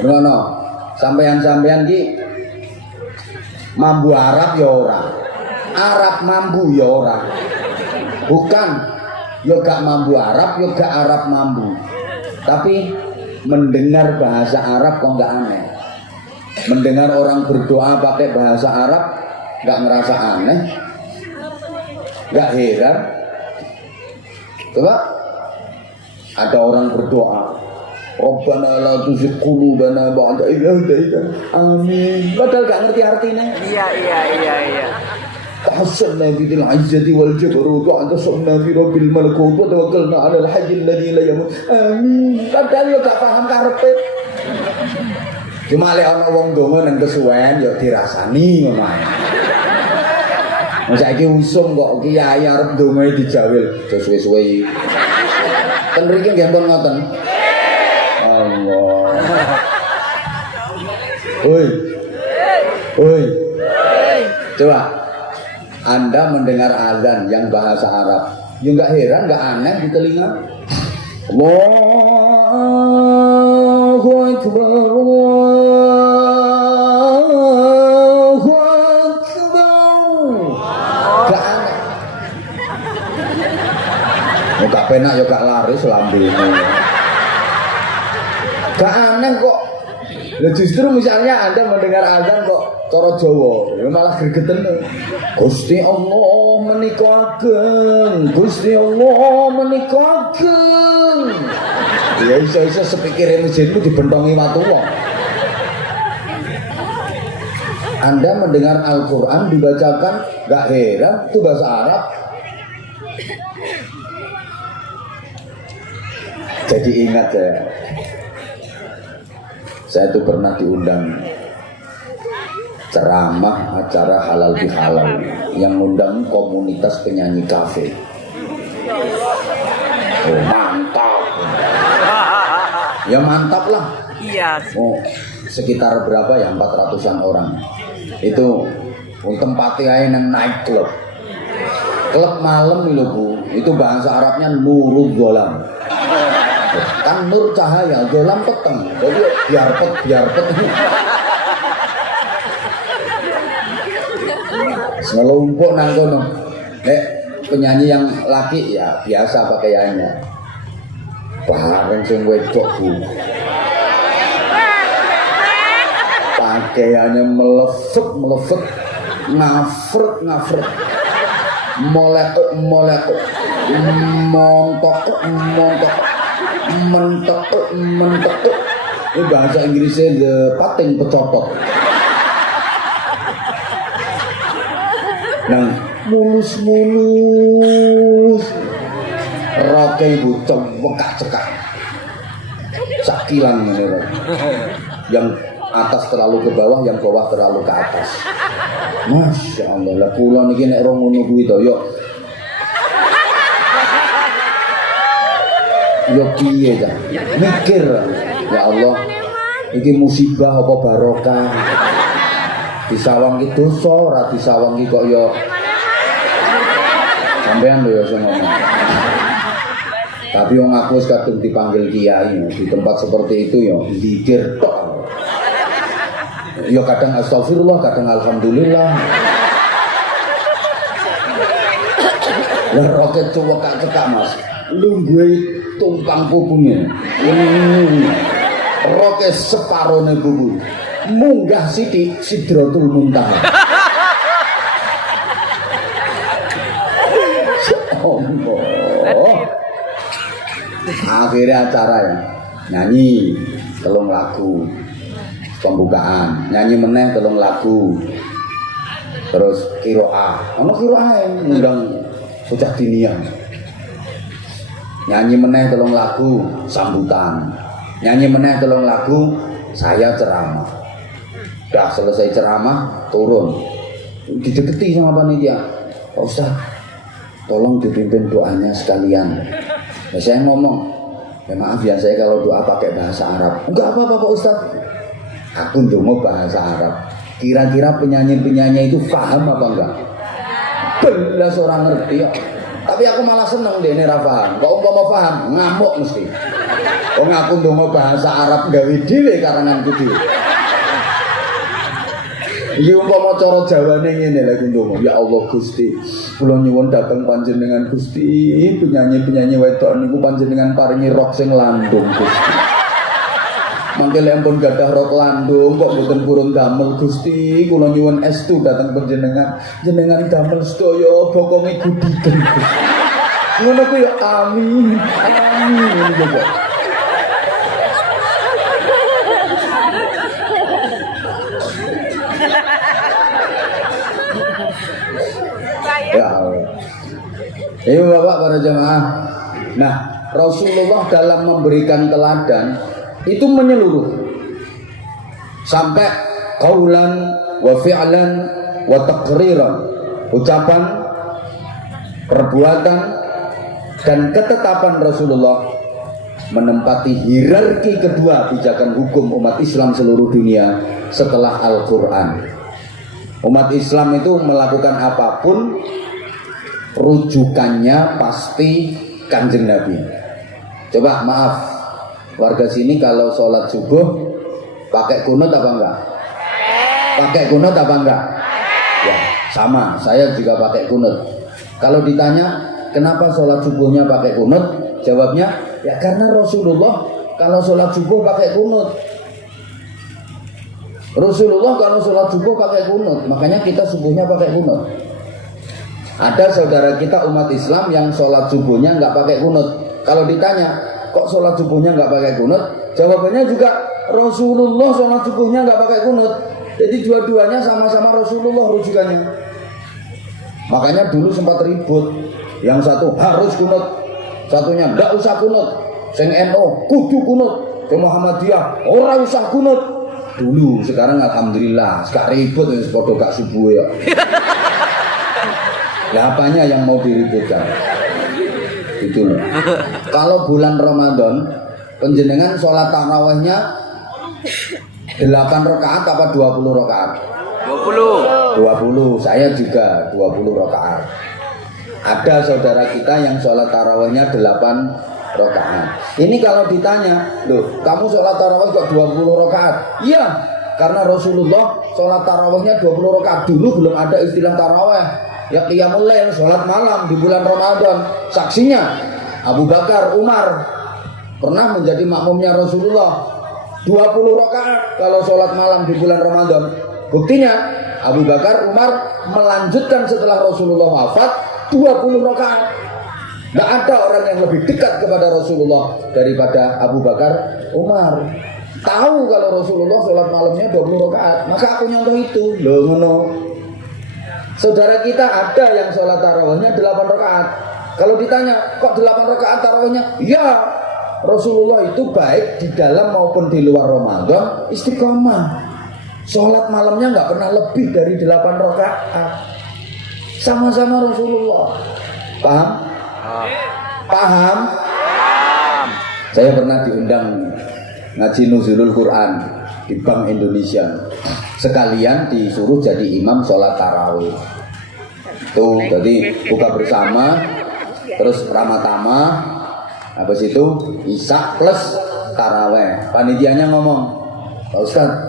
Ngono. Sampean-sampean ki mambu Arab ya ora. Arab mambu ya ora. Bukan yo gak mambu Arab, yo gak Arab mambu. Tapi mendengar bahasa Arab kok gak aneh. Mendengar orang berdoa pakai bahasa Arab nggak ngerasa aneh, nggak heran. Coba ada orang berdoa, Rabbana la tuzigh qulubana ba'da idh hadaytana, amin. Padahal nggak ngerti artinya. Iya. Tahassalna bidil izzati wal jabarut wa antasabna bi rabbil malakut wa tawakkalna 'alal hayyil ladzi la yamut. Amin. Padahal yo gak paham karepe. Cuma lek ana wong donga nang kesuwen ya dirasani ngono ae. Mas saiki usum kok kiai arep dongae dijawil suwe-suwe. Ten mriki nggih pun ngoten. Allah. Oi. Coba Anda mendengar azan yang bahasa Arab, ya enggak heran, enggak aneh di telinga. Allahu Akbar. Gak penak ya gak laris lambene. Gak aneh kok. Lah justru misalnya Anda mendengar azan kok cara Jawa, ya malah gregeten. Gusti Allah menika ageng, Gusti Allah menika ageng. Ya iso-iso sepikire masjidmu dibentongi watu wong. Anda mendengar Al-Quran dibacakan, gak heran itu bahasa Arab. Jadi ingat saya tuh pernah diundang ceramah acara halal bihalal yang ngundang komunitas penyanyi kafe. Oh mantap. Ya mantap lah. Iya. Oh, sekitar berapa ya 400-an orang. Itu tempatnya yang night club. Klub malam itu Bu. Itu bahasa Arabnya nurul golam. Kan nur cahaya, golam peteng. Jadi biarpet. Ngelumpuk nang kono. Penyanyi yang laki ya biasa pakaiannya. Bareng sing wedok Bu. Pakaiannya melefet, ngafret, molek, montok, mentek. Ini bahasa Inggrisnya the pating pecotot. Nang mulus, roke ibu cekak, sakilan ini. Yang atas terlalu ke bawah, yang bawah terlalu ke atas. Masya Allah, lah kula niki nek ora ngono kuwi to yo piye ta? Mikir, ya Allah, iki musibah apa barokah? Disawangi dosa, ora disawangi kok yo sampean lho yo sing ngomong. Tapi wong aku wis kadung dipanggil kiai di tempat seperti itu yo zikir tok. Ya kadang astagfirullah, kadang alhamdulillah. Lah roket cekak Mas. Lu gue tumpang pupunya. Roket separone bubu. Munggah sithik Sidratul Muntaha. Allah. Akhirnya acara ya nyanyi 3 lagu. Pembukaan, nyanyi meneh 3 lagu. Terus kiroah, ono kiroah ngundang bocah diniyah. Nyanyi meneh 3 lagu sambutan. Nyanyi meneh 3 lagu saya ceramah. Udah selesai ceramah, turun. Dideketi sama panitia. Pak Ustaz, tolong dipimpin doanya sekalian. Ya, saya ngomong, ya maaf ya saya kalau doa pakai bahasa Arab. Enggak apa-apa Pak Ustaz. Aku ndonga bahasa Arab. Kira-kira penyanyi-penyanyi itu paham apa enggak? Belas orang ngerti ya. Tapi aku malah seneng dene ra paham. Kok umpama paham, ngamuk mesti. Wong aku ndonga bahasa Arab gawe dhewe karanganku dhewe. Iki umpama cara Jawane ngene lha ndonga. Ya Allah Gusti, kula nyuwun dhateng panjenengan Gusti, penyanyi-penyanyi wedok niku panjenengan paringi rok sing landung Gusti. Mangke ampun gadah rok landung kok mboten purun damel Gusti, kula nyuwun estu dhateng panjenengan, jenengan damel sedaya bokonge gudiken. Ngono ku ya amin. Amin juga. Ya Allah. Ayo Bapak para jamaah. Nah, Rasulullah dalam memberikan teladan itu menyeluruh sampai qaulan wa fi'lan wa taqriran, ucapan, perbuatan dan ketetapan Rasulullah menempati hierarki kedua pijakan hukum umat Islam seluruh dunia setelah Al-Quran. Umat Islam itu melakukan apapun rujukannya pasti Kanjeng Nabi. Coba maaf, warga sini kalau sholat subuh pakai kunut apa enggak? Pakai kunut apa enggak? Ya, sama, saya juga pakai kunut. Kalau ditanya kenapa sholat subuhnya pakai kunut, jawabnya ya karena Rasulullah kalau sholat subuh pakai kunut. Rasulullah kalau sholat subuh pakai kunut, makanya kita subuhnya pakai kunut. Ada saudara kita umat Islam yang sholat subuhnya nggak pakai kunut. Kalau ditanya, kok sholat subuhnya nggak pakai kunut? Jawabannya juga Rasulullah sholat subuhnya nggak pakai kunut. Jadi dua-duanya sama-sama Rasulullah rujukannya. Makanya dulu sempat ribut. Yang satu harus kunut, satunya nggak usah kunut. Sing NU kudu kunut, sing Muhammadiyah ora usah kunut. Dulu, sekarang alhamdulillah, sekarang ribut ya sepodo gak subuh ya. Lah apanya yang mau diributkan? Itu loh. Kalau bulan Ramadan, penjenengan sholat tarawihnya 8 rakaat apa 20 rakaat? 20. Saya juga 20 rakaat. Ada saudara kita yang sholat tarawihnya 8 rakaat. Ini kalau ditanya, loh, kamu sholat tarawih kok 20 rakaat? Iya, karena Rasulullah sholat tarawihnya 20 rakaat. Dulu belum ada istilah tarawih. Ya qiyamul lail, sholat malam di bulan Ramadan. Saksinya Abu Bakar, Umar pernah menjadi makmumnya Rasulullah 20 rakaat kalau sholat malam di bulan Ramadan. Buktinya Abu Bakar, Umar melanjutkan setelah Rasulullah wafat 20 rakaat. Tidak ada orang yang lebih dekat kepada Rasulullah daripada Abu Bakar, Umar. Tahu kalau Rasulullah sholat malamnya 20 rakaat, maka aku nyontoh itu. Loh ngono. Saudara kita ada yang sholat tarawihnya 8 rakaat. Kalau ditanya, kok 8 rakaat tarawihnya? Ya, Rasulullah itu baik di dalam maupun di luar Ramadan istiqomah. Sholat malamnya nggak pernah lebih dari 8 rakaat. Sama-sama Rasulullah. Paham? Paham? Saya pernah diundang ngaji Nuzulul Quran di Bank Indonesia. Sekalian disuruh jadi imam sholat tarawih. Tuh, jadi buka bersama, terus ramah-tamah, habis itu isya plus tarawih. Panitianya ngomong, Pak Ustadz,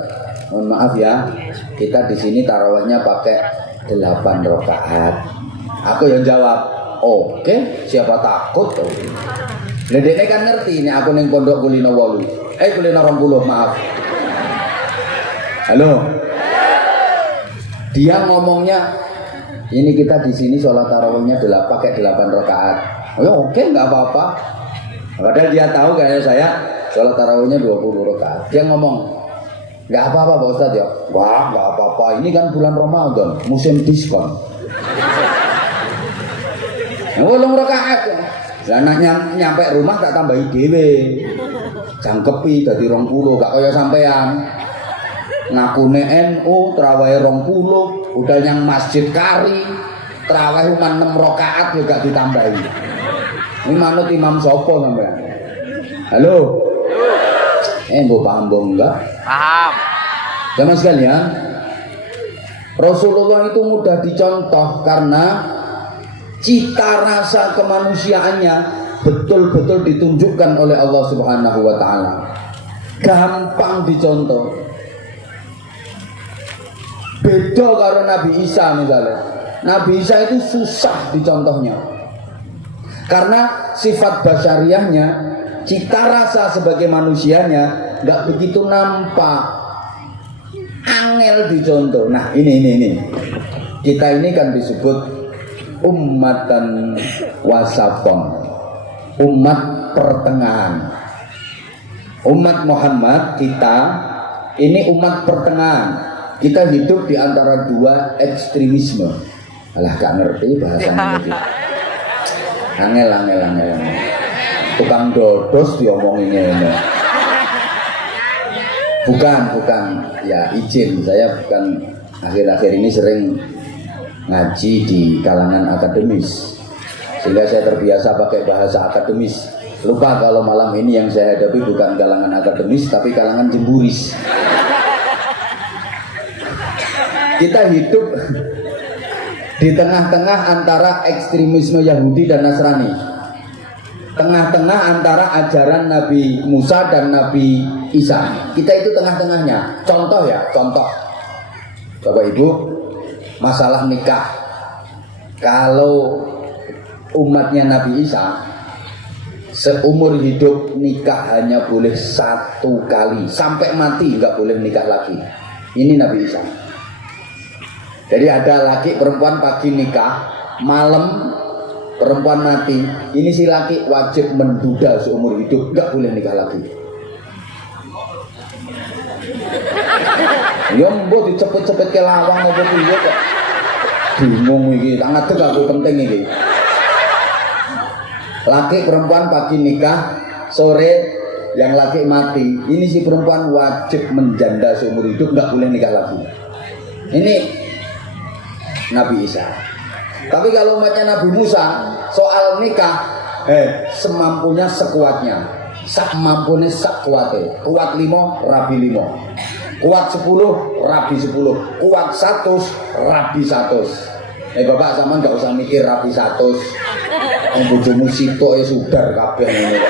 mohon maaf ya, kita di sini tarawihnya pakai 8 rakaat. Aku yang jawab, oke, siapa takut? Ledeknya kan ngerti ini aku neng pondok Kulino 8. Kulino 20, maaf. Halo. Dia ngomongnya, ini kita di sini sholat tarawihnya pakai 8 rakaat. Oh, oke, nggak apa-apa. Padahal dia tahu kayaknya saya sholat tarawihnya 20 rakaat. Dia ngomong, nggak apa-apa Pak Ustadz ya. Wah, nggak apa-apa. Ini kan bulan Ramadan, musim diskon. 8 rakaat. Lah nak nyampe rumah tak tambahi dhewe. Jangkepi dadi 20, gak kaya sampean. Ngakune NU trawahe 20, udah yang masjid kari, trawahe cuma 6 rakaat juga ditambahi. Ini manut imam sapa sampean? Halo. Mbok paham mbok enggak? Paham. Jamaah sekalian, Rasulullah itu mudah dicontoh karena cita rasa kemanusiaannya betul-betul ditunjukkan oleh Allah Subhanahu wa taala. Gampang dicontoh. Beda karo Nabi Isa misalnya. Nabi Isa itu susah dicontohnya. Karena sifat basyariahnya, cita rasa sebagai manusianya enggak begitu nampak. Angel dicontoh. Nah, ini. Kita ini kan disebut ummatan wasapon, umat pertengahan. Umat Muhammad kita ini umat pertengahan. Kita hidup di antara dua ekstremisme. Alah gak ngerti bahasanya gitu. Angel. Tukang dodos diomonginnya ini. Bukan. Ya izin, saya bukan akhir-akhir ini sering ngaji di kalangan akademis, sehingga saya terbiasa pakai bahasa akademis. Lupa kalau malam ini yang saya hadapi bukan kalangan akademis tapi kalangan jemburis. Kita hidup di tengah-tengah antara ekstremisme Yahudi dan Nasrani, tengah-tengah antara ajaran Nabi Musa dan Nabi Isa. Kita itu tengah-tengahnya. Contoh Bapak Ibu, masalah nikah. Kalau umatnya Nabi Isa seumur hidup nikah hanya boleh 1 kali, sampai mati nggak boleh nikah lagi. Ini Nabi Isa. Jadi ada laki perempuan pagi nikah, malam perempuan mati. Ini si laki wajib menduda seumur hidup, nggak boleh nikah lagi. Ya mbok dicepet-cepet ke lawang apa piye kok. Bingung iki, tak ngadeg aku penting iki. Laki perempuan pagi nikah, sore yang laki mati. Ini si perempuan wajib menjanda seumur hidup, nggak boleh nikah lagi. Ini Nabi Isa. Tapi kalau umatnya Nabi Musa soal nikah, semampunya sekuatnya, sak mampune sak kuate. Kuat 5 rabi 5, kuat 10 rabi 10, kuat 100 rabi 100. Bapak sama nggak usah mikir rabi 100. Bojomu sitok ya sudar kabeh ngono.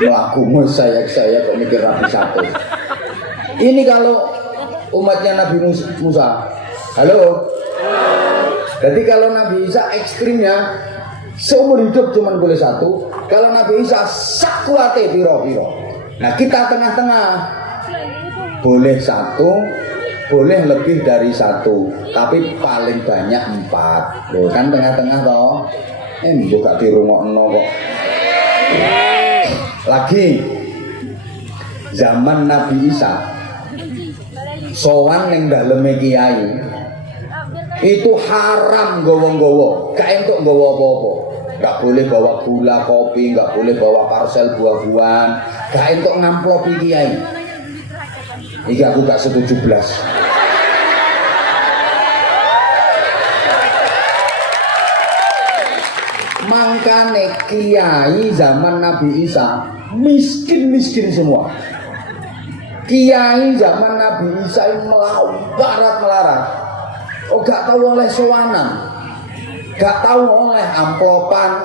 Melakumu saya kok mikir rabi 100. Ini kalau umatnya Nabi Musa. Halo. Jadi kalau Nabi Isa ekstrimnya seumur hidup cuma boleh 1. Kalau Nabi Isa sakuate piro-piro. Nah kita tengah-tengah, boleh 1, boleh lebih dari 1, tapi paling banyak 4. Loh kan tengah-tengah toh. Buka dirungokno kok. Lagi zaman Nabi Isa sowan ning daleme kiai itu haram gowo-gowo, gak entuk gowo apa-apa. Gak boleh bawa gula, kopi, gak boleh bawa parsel buah-buahan, gak entuk ngamplopi kiai. Iki aku gak setuju blas. Mangkane kiai zaman Nabi Isa miskin-miskin semua. Kiai zaman Nabi Isa melarat-melarat. Oh gak tahu oleh sowanan, gak tahu oleh amplopan,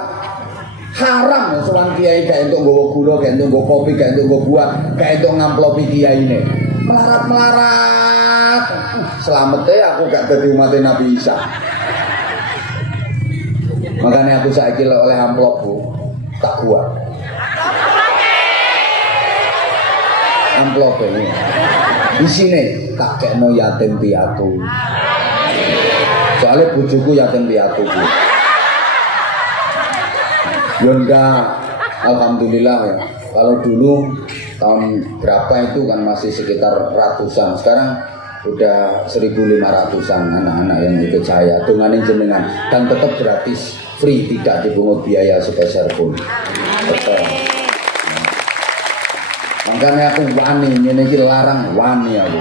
haram sowan kiai gak entuk nggawa gula, gak entuk nggawa kopi, gak entuk nggawa buah, gak entuk ngamplopi kiai ini. Melarat-melarat. Selamatnya aku gak dadi umat Nabi Isa. Makanya aku saiki oleh amplopku tak kuat. Amplop ini di sini tak kekno yatim piatu. Soalnya bujuku yatim piatu. Ya enggak, alhamdulillah ya. Kalau dulu tahun berapa itu kan masih sekitar ratusan. Sekarang udah 1.500-an anak-anak yang ikut saya dengan jenengan dan tetap gratis, free, tidak dipungut biaya sepeser pun. Betul. Makanya aku wani, ini larang wani aku.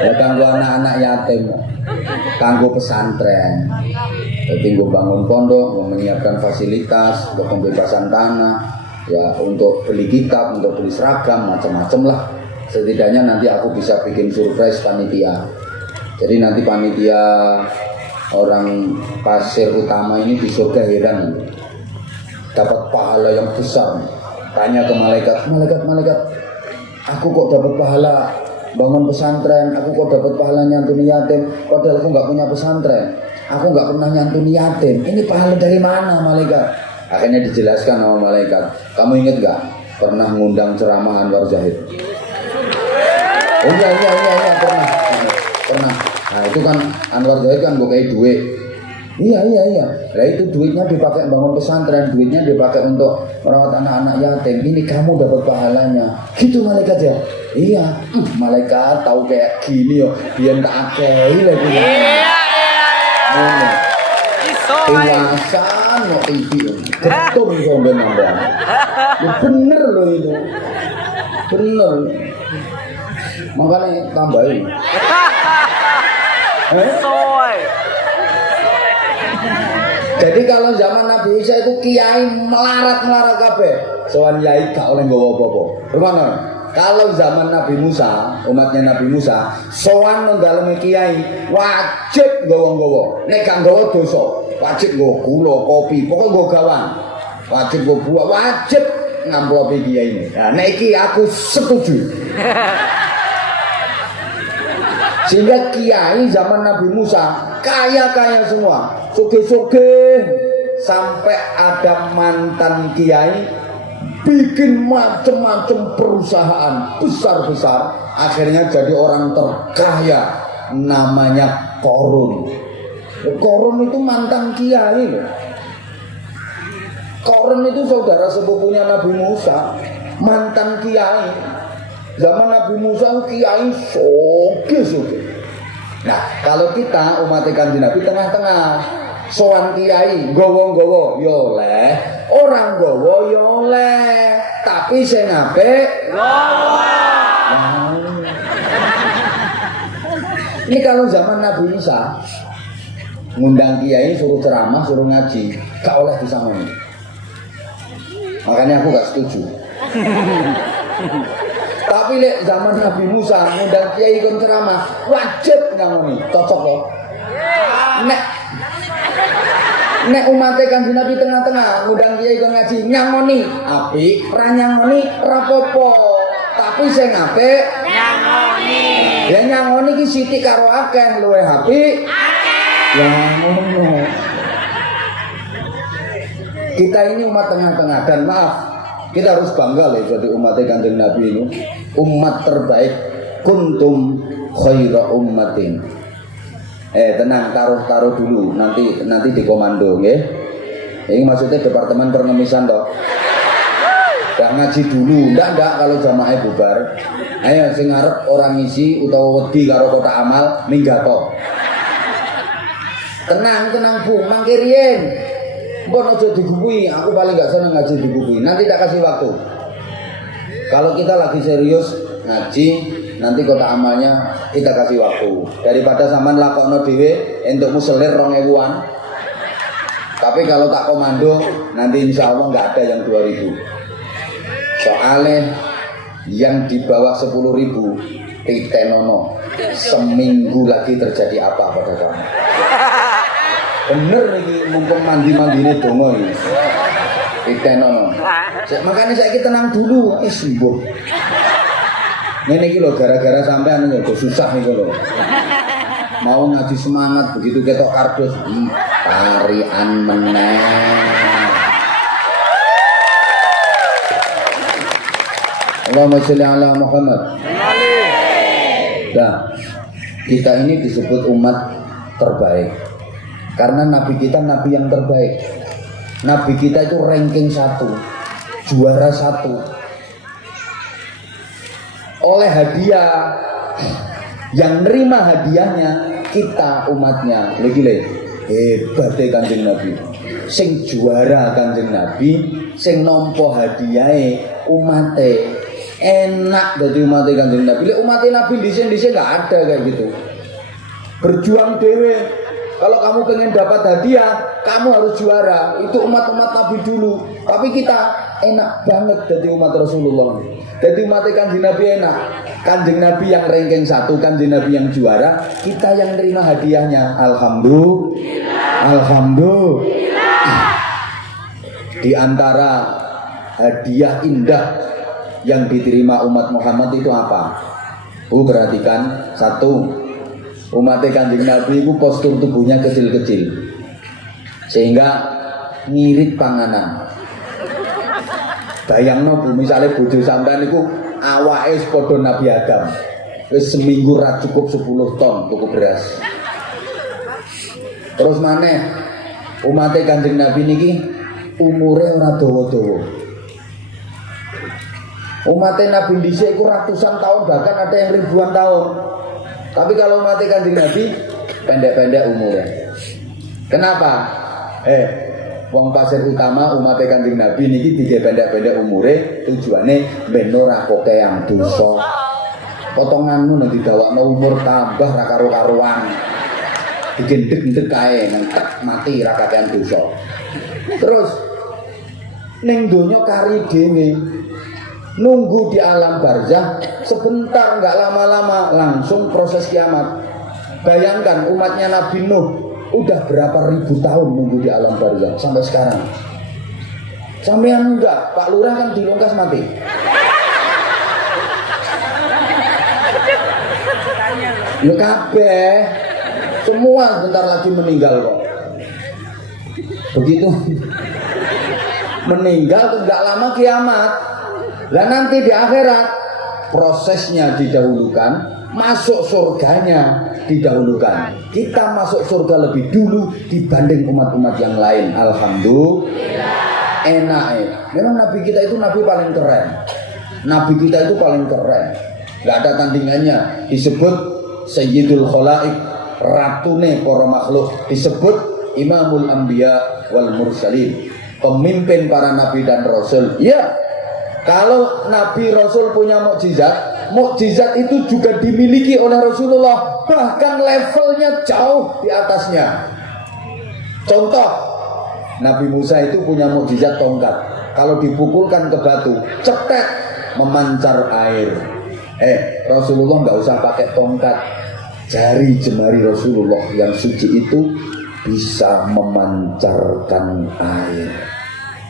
Ya kanggo anak-anak yatim, kanggo pesantren. Jadi gue bangun pondok, gue menyiapkan fasilitas untuk pembebasan tanah, ya untuk beli kitab, untuk beli seragam, macam-macam lah. Setidaknya nanti aku bisa bikin surprise panitia. Jadi nanti panitia orang pasir utama ini di surga heran, dapat pahala yang besar. Tanya ke malaikat, malaikat, aku kok dapat pahala bangun pesantren, aku kok dapat pahala nyantuni yatim, padahal aku nggak punya pesantren, aku nggak pernah nyantuni yatim. Ini pahala dari mana malaikat? Akhirnya dijelaskan sama malaikat. Kamu ingat nggak pernah ngundang ceramah Anwar Zahid? Oh iya pernah. Nah itu kan Anwar Zahid kan gue kayak duit. Iya. Nah itu duitnya dipakai bangun pesantren, duitnya dipakai untuk merawat anak-anak yatim. Ini kamu dapat pahalanya. Gitu malaikat ya. Iya, malaikat tahu kayak gini yo, biar tak akei lagi. Iya. Kewasan mau TV, betul sampai nambah. Ya bener loh itu, bener. Makanya tambahin. Jadi kalau zaman Nabi Isa itu kiai melarat kabeh. Soal yai gak oleh nggawa apa-apa. Rumana. Kalau zaman Nabi Musa, umatnya Nabi Musa, sowan nang daleme kiai wajib nggawa-nggawa. Nek gak nggawa dosa, wajib nggawa gula, kopi, pokok nggawa gawang. Wajib nggawa buah, wajib ngamplopi kiai ini. Nah, nek iki aku setuju. Sehingga kiai zaman Nabi Musa kaya-kaya semua, sugih-sugih, sampai ada mantan kiai bikin macam-macam perusahaan besar-besar, akhirnya jadi orang terkaya, namanya Qarun. Qarun itu mantan kiai loh. Qarun itu saudara sepupunya Nabi Musa, mantan kiai. Zaman Nabi Musa kiai soge. Nah, kalau kita umat Kanjeng Nabi tengah-tengah, sowan kiai gowo-gowo yo oleh, orang gowo yo oleh, tapi sing apik gowo. Ini kalau zaman Nabi Isa ngundang kiai suruh ceramah, suruh ngaji, gak oleh disangoni. Makanya aku gak setuju. Tapi lek zaman Nabi Musa ngundang kiai kon ceramah, wajib ngangoni, cocok kok. Nek umat Kanjeng Nabi tengah-tengah ngundang kiai kon ngaji, ngangoni, apik, ra nyangoni rapopo. Tapi sing apik nyangoni. Ya nyangoni ki sithik karo akeh luwih apik. Ya ngono. Kita ini umat tengah-tengah dan maaf, kita harus bangga loh jadi umat Kanjeng Nabi ini, umat terbaik. Kuntum khaira ummatin. Tenang, taruh dulu, nanti dikomando, nggih. Ini maksudnya departemen pengemisan toh. Gak ngaji dulu, enggak kalau jamaah bubar. Ayo sing arep orang ngisi utawa wedi karo kotak amal minggato. Tenang Bu, mangke riyen. Mbon aja digubui, aku paling gak seneng ngaji digubui. Nanti tak kasih waktu. Kalau kita lagi serius ngaji, nanti kotak amalnya kita kasih waktu. Daripada sampean lakokno dhewe entukmu selir 2000-an. Tapi kalau tak komando, nanti insya Allah nggak ada yang 2000. Soalnya yang di bawah 10.000 titenono, seminggu lagi terjadi apa pada kamu? Bener nih, mumpung mandi-mandine dongo ini titenono. Makanya saya tenang dulu, sembuh. Ini lho gara-gara sampean kok susah nih lho. Mau ngaji semangat begitu ketok kardus, tarian meneh. Allahumma sholli ala Muhammad. Nah, kita ini disebut umat terbaik karena Nabi kita Nabi yang terbaik. Nabi kita itu ranking 1, juara 1. Oleh hadiah, yang nerima hadiahnya kita umatnya. Lagi hebatnya Kanjeng Nabi. Sing juara Kanjeng Nabi, sing nampa hadiahe umate. Enak dari umat Kanjeng Nabi. Lek umat Nabi dhisik-dhisik enggak ada kayak gitu. Berjuang dewe. Kalau kamu pengen dapat hadiah, kamu harus juara. Itu umat-umat Nabi dulu. Tapi kita enak banget dari umat Rasulullah. Jadi umat Kanjeng Nabi enak. Kanjeng Nabi yang ranking 1, Kanjeng Nabi yang juara, kita yang terima hadiahnya. Alhamdulillah. Alhamdulillah. Di antara hadiah indah yang diterima umat Muhammad itu apa? Perhatikan, 1. Umat Kanjeng Nabi itu postur tubuhnya kecil-kecil sehingga ngirit panganan. Bayangno Bu, misalnya bojo sampean niku awake padha Nabi Adam. Wis seminggu ra cukup 10 ton tuku beras. Terus maneh umat Kanjeng Nabi niki umure ora dawa-dawa. Umat Nabi dhisik iku ratusan tahun, bahkan ada yang ribuan tahun. Tapi kalau umat Kanjeng Nabi pendek-pendek umurnya. Kenapa? Wong pasir utama umat Kanjeng Nabi niki dige pendek-pendek umure tujuane ben ora kokeang dosa. Potonganmu nanti didawakno umur tambah ra karo-karuan. Digendek-endek kae nang mati ra kakean dosa. Terus ning donya kari dhewe nunggu di alam barzah sebentar, nggak lama-lama langsung proses kiamat. Bayangkan umatnya Nabi Nuh udah berapa ribu tahun nunggu di alam barzah sampai sekarang. Sampean enggak, Pak Lurah kan dilungkas mati. Ya kabeh semua sebentar lagi meninggal kok. Begitu. meninggal tuh nggak lama kiamat. Lah nanti di akhirat prosesnya didahulukan, masuk surganya didahulukan. Kita masuk surga lebih dulu dibanding umat-umat yang lain. Alhamdulillah. Enak. Memang Nabi kita itu Nabi paling keren. Nabi kita itu paling keren. Gak ada tandingannya. Disebut Sayyidul Khalaik, ratune para makhluk. Disebut Imamul Anbiya wal Mursalin, pemimpin para nabi dan rasul. Ya, kalau nabi rasul punya mukjizat, mukjizat itu juga dimiliki oleh Rasulullah, bahkan levelnya jauh di atasnya. Contoh, Nabi Musa itu punya mukjizat tongkat. Kalau dipukulkan ke batu, cetek, memancar air. Rasulullah nggak usah pakai tongkat. Jari jemari Rasulullah yang suci itu bisa memancarkan air.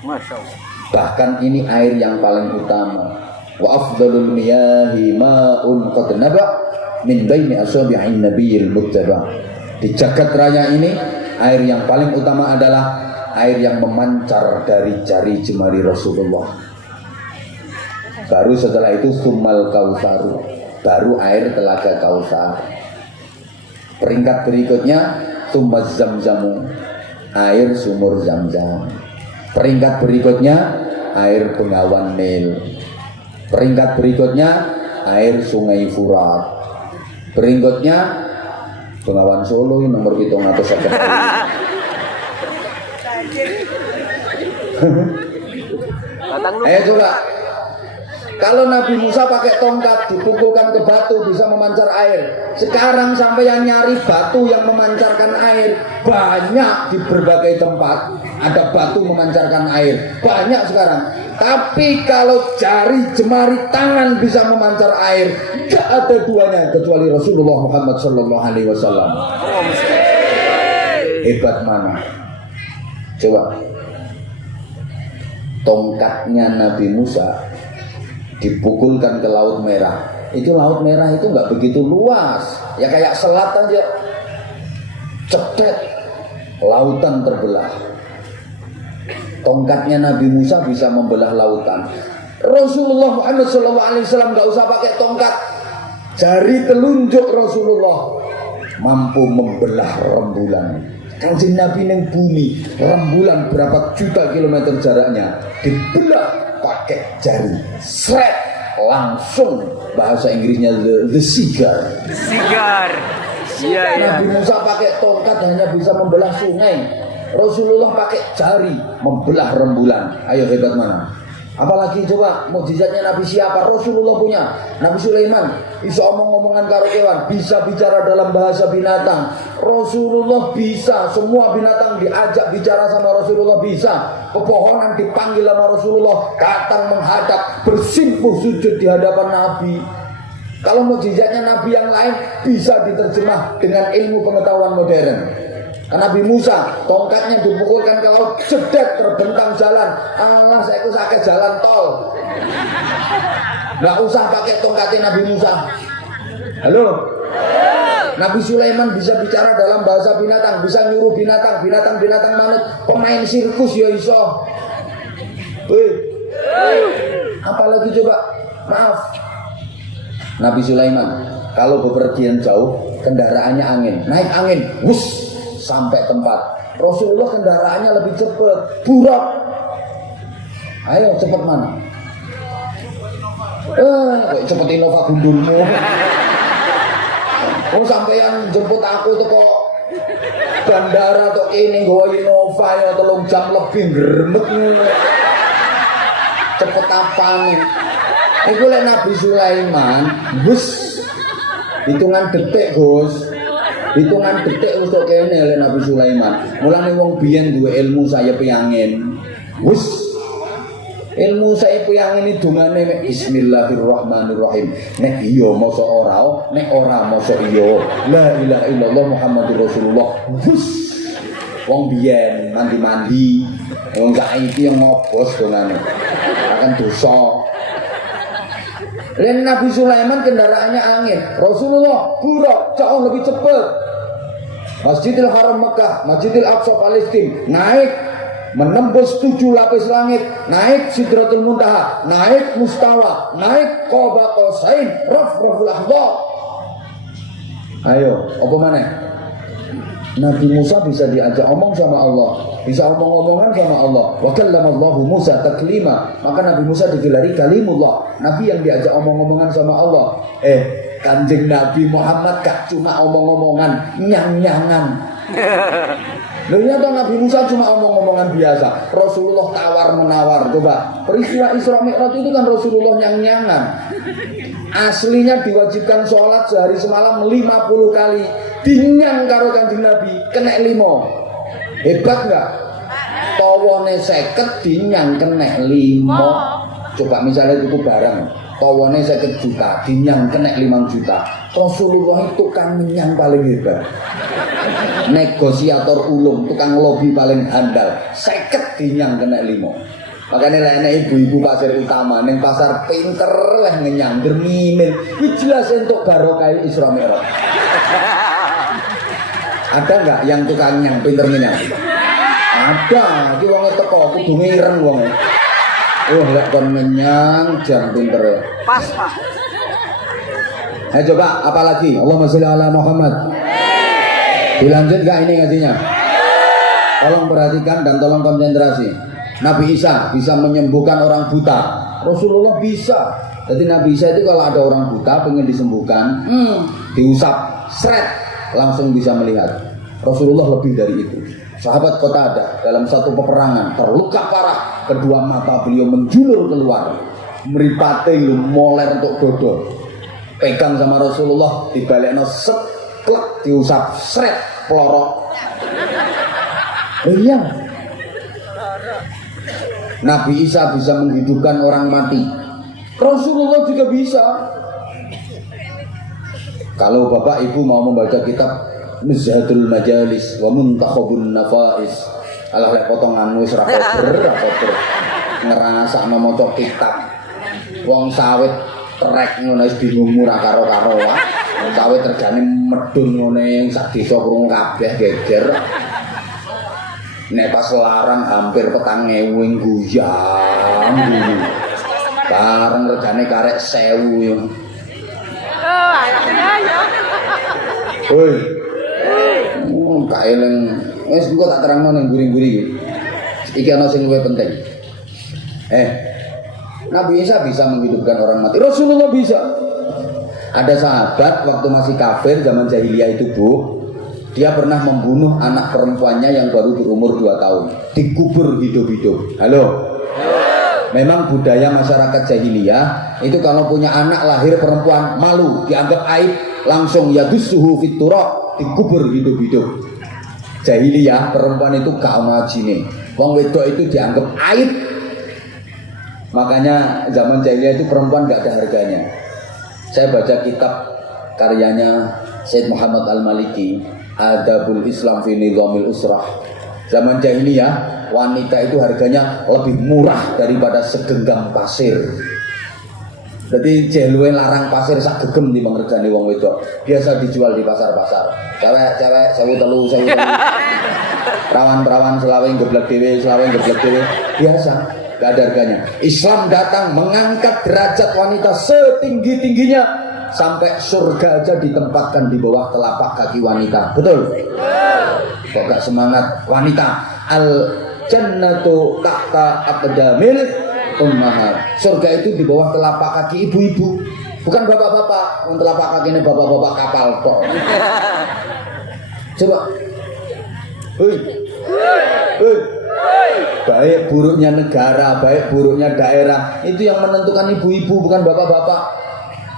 Masya Allah. Bahkan ini air yang paling utama. Wa afdalul miyahi ma'un qad naba min baini asabi'in nabiyil muttaba. Di jagat raya ini air yang paling utama adalah air yang memancar dari jari jemari Rasulullah. Baru setelah itu summal kausaru, baru air telaga Kausar. Peringkat berikutnya sumaz zamzamu, air sumur Zam-Zam. Peringkat berikutnya air Bengawan Nil. Peringkat berikutnya air Sungai Furat. Berikutnya Bengawan Solo nomor 700. Ayo coba. Kalau Nabi Musa pakai tongkat dipukulkan ke batu bisa memancar air. Sekarang sampai yang nyari batu yang memancarkan air banyak di berbagai tempat. Ada batu memancarkan air banyak sekarang. Tapi kalau jari jemari tangan bisa memancar air, tidak ada duanya kecuali Rasulullah Muhammad SAW. Hebat mana? Coba. Tongkatnya Nabi Musa dipukulkan ke Laut Merah. Itu Laut Merah itu nggak begitu luas, ya kayak selat aja. Cetek, lautan terbelah. Tongkatnya Nabi Musa bisa membelah lautan. Rasulullah Muhammad SAW nggak usah pakai tongkat, jari telunjuk Rasulullah mampu membelah rembulan. Kanjeng Nabi neng bumi, rembulan berapa juta kilometer jaraknya dibelah pakai jari, sret, langsung. Bahasa Inggrisnya the cigar. Sigar. Iya, iya. Nabi Musa pakai tongkat hanya bisa membelah sungai. Rasulullah pakai jari membelah rembulan. Ayo hebat mana? Apalagi coba mukjizatnya Nabi siapa? Rasulullah punya. Nabi Sulaiman bisa omong-omongan karo kewan, bisa bicara dalam bahasa binatang. Rasulullah bisa, semua binatang diajak bicara sama Rasulullah bisa. Pepohonan dipanggil sama Rasulullah, datang menghadap, bersimpuh sujud di hadapan Nabi. Kalau mukjizatnya Nabi yang lain bisa diterjemah dengan ilmu pengetahuan modern. Nabi Musa, tongkatnya dipukulkan ke laut, jedet terbentang jalan. Allah, saya itu sakit jalan tol. Nggak usah pakai tongkatnya Nabi Musa. Halo? Nabi Sulaiman bisa bicara dalam bahasa binatang, bisa nyuruh binatang manut, pemain sirkus ya iso. Apalagi coba, maaf. Nabi Sulaiman, kalau bepergian jauh, kendaraannya angin, naik angin, wus, sampai tempat. Rasulullah kendaraannya lebih cepat, burak. Ayo cepat mana? Cepet Innova gundulmu. Oh sampeyan jemput aku itu kok bandara atau ini gue Innova ya 3 jam lebih gremet. Cepet apa nih? Iku lek Nabi Sulaiman, bus hitungan detik Gus. Hitungan detik untuk kene lek Nabi Sulaiman. Mulane wong biyen duwe ilmu saya piyangin. Wus ilmu saya piyangin iki dungane bismillahirrahmanirrahim. Nek iya masa ora, nek ora masa iya. La ilaha illallah Muhammadur Rasulullah. Wus wong biyen mandi-mandi, wong saiki yang ngobos dongane. Akan dosa. Dan Nabi Sulaiman kendaraannya angin, Rasulullah burak jauh lebih cepat. Masjidil Haram Mekah, Masjidil Aqsa Palestina naik menembus 7 lapis langit, naik Sidratul Muntaha, naik Mustawa, naik Qaba Qausain, Rafraful Akhbar. Ayo, apa mana? Nabi Musa bisa diajak omong sama Allah, bisa omong-omongan sama Allah. Wa kallamallahu Musa taklima. Maka Nabi Musa digelari kalimullah, Nabi yang diajak omong-omongan sama Allah. Kanjeng Nabi Muhammad gak cuma omong-omongan, nyang-nyangan. Loh iya toh, Nabi Musa cuma omong-omongan biasa, Rasulullah tawar-menawar. Coba, peristiwa Isra Mi'raj itu kan Rasulullah nyang-nyangan. Aslinya diwajibkan sholat sehari semalam 50 kali, dinyang karo Kanjeng Nabi kena 5. Hebat enggak? Tawane 50 dinyang kena 5. Coba misalnya itu barang tawane 50 juta, dinyang kena 5 juta. Rasulullah itu kan menyang paling hebat, negosiator ulung, tukang lobby paling handal. 50 dinyang kena 5. Makanya lah ibu-ibu pasar utama neng pasar pinter lah ngenyang germimin. Ini jelas untuk barokah Isra Mi'raj. Ada nggak yang tukang nyang pinter ngenyang? Ada. Ki wong teko kudu ngireng wong. Lek kon ngenyang jam pinter. Pas, Pak. Ayo coba apalagi? Allahumma sholli ala Muhammad. Dilanjut gak ini ngajinya? Tolong perhatikan dan tolong konsentrasi. Nabi Isa bisa menyembuhkan orang buta. Rasulullah bisa. Jadi Nabi Isa itu kalau ada orang buta pengen disembuhkan, diusap, seret, langsung bisa melihat. Rasulullah lebih dari itu. Sahabat Qatadah dalam satu peperangan terluka parah, kedua mata beliau menjulur keluar, meripate moler untuk dodo. Pegang sama Rasulullah, dibalekno set, klek, diusap, seret, pelorok. Iya. Nabi Isa bisa menghidupkan orang mati. Rasulullah juga bisa. Kalau Bapak Ibu mau membaca kitab Nuzhatul Majalis wa Muntakhabun Nafais, alah lek potongan wis ra kober, ngrasakno maca kitab. Wong sawit trek ngono wis bingung ora karo-karo wae. Wong sawit regane medun ngene sak desa krungu kabeh geger. Nek pas larang hampir 4.000 guyang dulu. Bareng regane karek 1.000 yo. Oh, anaknya ya. Hoi. Gak eling. Wis engko tak terangno ning guri-guri iki. Iki ana sing luwih penting. Nabi Isa bisa menghidupkan orang mati. Rasulullah bisa. Ada sahabat waktu masih kafir zaman jahiliyah itu, Bu. Dia pernah membunuh anak perempuannya yang baru berumur 2 tahun, dikubur hidup-hidup. Halo. Memang budaya masyarakat jahiliyah itu kalau punya anak lahir perempuan malu, dianggap aib, langsung yadussuhu fit turab, dikubur hidup-hidup. Jahiliyah perempuan itu gak ono ajine. Wong wedok itu dianggap aib. Makanya zaman jahiliyah itu perempuan gak ada harganya. Saya baca kitab karyanya Syed Muhammad Al-Maliki, Adabul Islam fi Nizamil Usrah. Zaman jahiliyah wanita itu harganya lebih murah daripada segenggam pasir. Jadi jeluwe larang pasir sak gegem di regane wong wedok. Biasa dijual di pasar-pasar. Cewek 1.300. Perawan-perawan selawe geblek dhewe, biasa, gak ada harganya. Islam datang mengangkat derajat wanita setinggi-tingginya. Sampai surga aja ditempatkan di bawah telapak kaki wanita. Betul? Kok gak semangat wanita? Al jannatu tahta aqdamil ummahat. Surga itu di bawah telapak kaki ibu-ibu, bukan bapak-bapak. Telapak kaki ini bapak-bapak kapal kok. Coba. Baik buruknya negara, baik buruknya daerah, itu yang menentukan ibu-ibu, bukan bapak-bapak.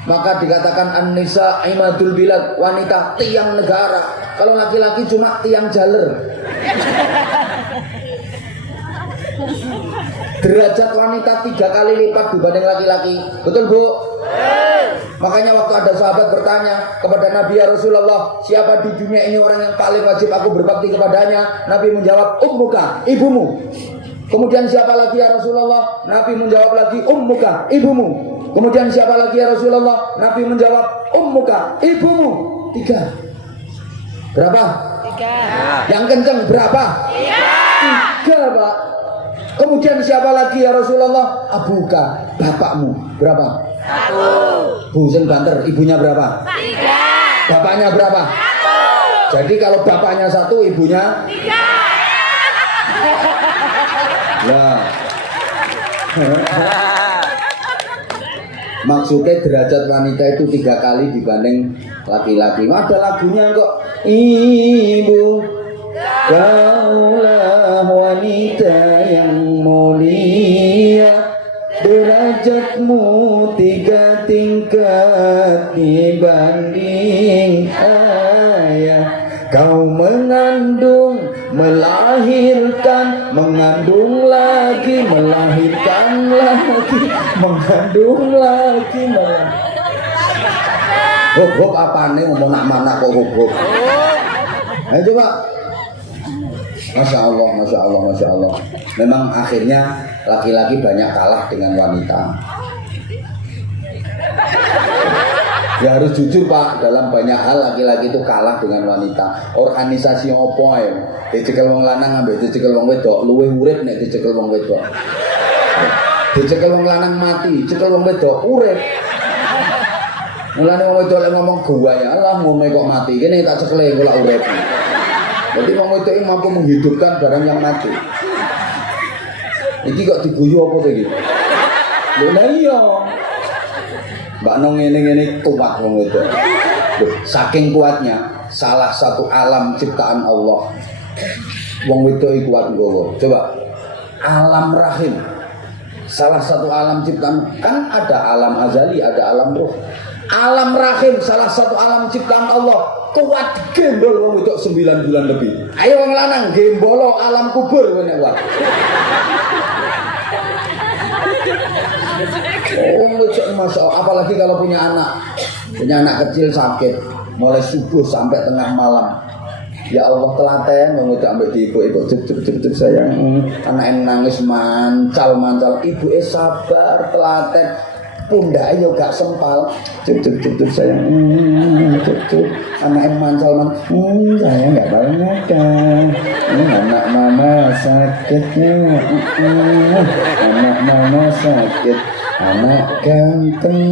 Maka dikatakan an-nisa imadul bilad, wanita tiang negara. Kalau laki-laki cuma tiang jaler. Derajat wanita 3 kali lipat dibanding laki-laki. Betul, Bu? Makanya waktu ada sahabat bertanya kepada Nabi, ya Rasulullah, siapa di dunia ini orang yang paling wajib aku berbakti kepadanya? Nabi menjawab, ummuka, ibumu. Kemudian siapa lagi ya Rasulullah? Nabi menjawab lagi, ummuka, ibumu. Kemudian siapa lagi ya Rasulullah? Nabi menjawab, ummuka, ibumu. 3. Berapa? 3. Yang kenceng berapa? 3. 3, Pak. Kemudian siapa lagi ya Rasulullah? Abuka, bapakmu. Berapa? 1. Bu sing banter, ibunya berapa? 3. Bapaknya berapa? 1. Jadi kalau bapaknya 1, ibunya 3. Nah. Maksudnya derajat wanita itu 3 kali dibanding laki-laki. Ada lagunya kok. Ibu, kaulah wanita yang mulia, derajatmu 3 tingkat dibanding ayah. Kau mengandung, melahirkan, mengandung lagi, melahirkan lagi, mengandung lagi, hop apa nih ngomong nak mana kok hop. Ayo coba. Masya Allah, Masya Allah, Masya Allah. Memang akhirnya laki-laki banyak kalah dengan wanita. Ya harus jujur Pak, dalam banyak hal laki-laki itu kalah dengan wanita. Organisasi opo ya? Dicekel wong lanang ambek dicekel wong wedok, luwih urip nek dicekel wong wedok. Dicekel wong lanang mati, dicekel wong wedok urip. Mulane wong wedok lek ngomong gua ya Allah ngomong kok mati, kene tak cekle kula urip. Jadi wong wedok iki mampu menghidupkan barang yang mati. Iki kok diguyu apa to iki? Lha iya. Mbak Nong ngene kuat wong itu. Saking kuatnya, salah satu alam ciptaan Allah. Wong itu kuat nggowo. Coba alam rahim. Salah satu alam ciptaan, kan ada alam azali, ada alam ruh. Alam rahim salah satu alam ciptaan Allah. Kuat gembol wong itu 9 bulan lebih. Ayo wong lanang gembolo alam kubur ngene wae. Oh, Masya Allah. Apalagi kalau punya anak kecil sakit, mulai subuh sampai tengah malam. Ya Allah telaten, mau itu ambil di ibu cep sayang, anak yang nangis mancal, ibu sabar telaten, pundaknya gak sempal, cep sayang, cep, anak yang mancal, saya nggak banyak kan, anak mama sakitnya, anak mama sakit. Anak ganteng,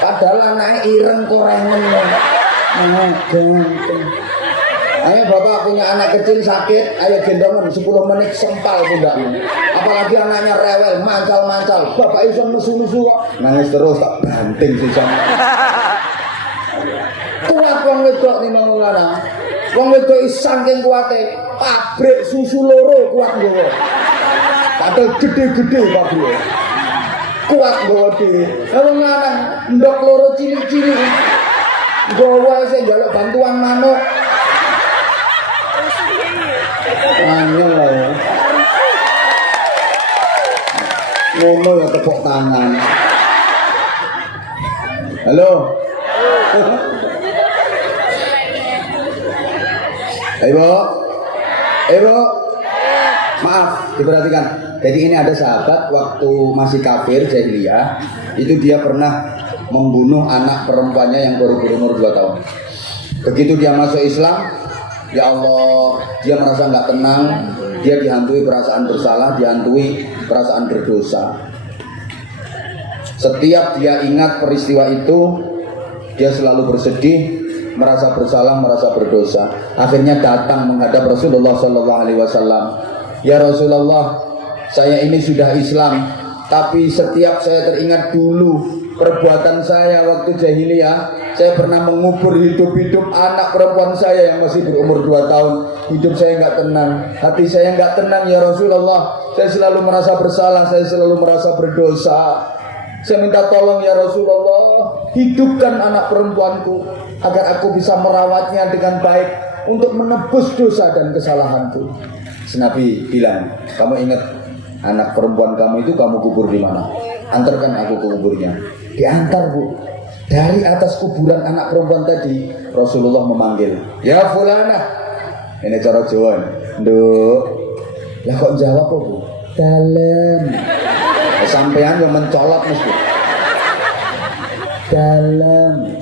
padahal anak ireng korengan, anak ganteng. Ayo bapak punya anak kecil sakit, ayo gendongan 10 menit sempal pundakmu. Apalagi anaknya rewel, mancal, bapak iso nesu kok, nangis terus tak banting sisa. Kuat wong wedok nih mau lanang, wong wedok saking kuate, pabrik susu loro kuat nggowo. Padahal gede-gede pabrik. Kuat nggowo dhewe. Kalau lanang ndok loro cilik-cilik. Nggowo sing njaluk bantuan manuk. Angel lah ya. Ngono ya tepuk tangan. Halo. Ibu. Maaf, diperhatikan. Jadi ini ada sahabat waktu masih kafir jahiliyah, itu dia pernah membunuh anak perempuannya yang baru berumur 2 tahun. Begitu dia masuk Islam, ya Allah, dia merasa nggak tenang, dia dihantui perasaan bersalah, dihantui perasaan berdosa. Setiap dia ingat peristiwa itu, dia selalu bersedih, merasa bersalah, merasa berdosa. Akhirnya datang menghadap Rasulullah SAW. Ya Rasulullah, saya ini sudah Islam, tapi setiap saya teringat dulu perbuatan saya waktu jahiliyah, saya pernah mengubur hidup-hidup anak perempuan saya yang masih berumur 2 tahun. Hidup saya nggak tenang, hati saya nggak tenang ya Rasulullah. Saya selalu merasa bersalah, saya selalu merasa berdosa. Saya minta tolong ya Rasulullah, hidupkan anak perempuanku agar aku bisa merawatnya dengan baik untuk menebus dosa dan kesalahanku. Nabi bilang, kamu ingat anak perempuan kamu itu kamu kubur di mana? Antarkan aku ke kuburnya. Diantar Bu. Dari atas kuburan anak perempuan tadi, Rasulullah memanggil, ya fulana. Ini cara Jawa. Nduk. Lah kok jawab apa Bu? Dalem. Sampean yang mencolot mesti. Dalem.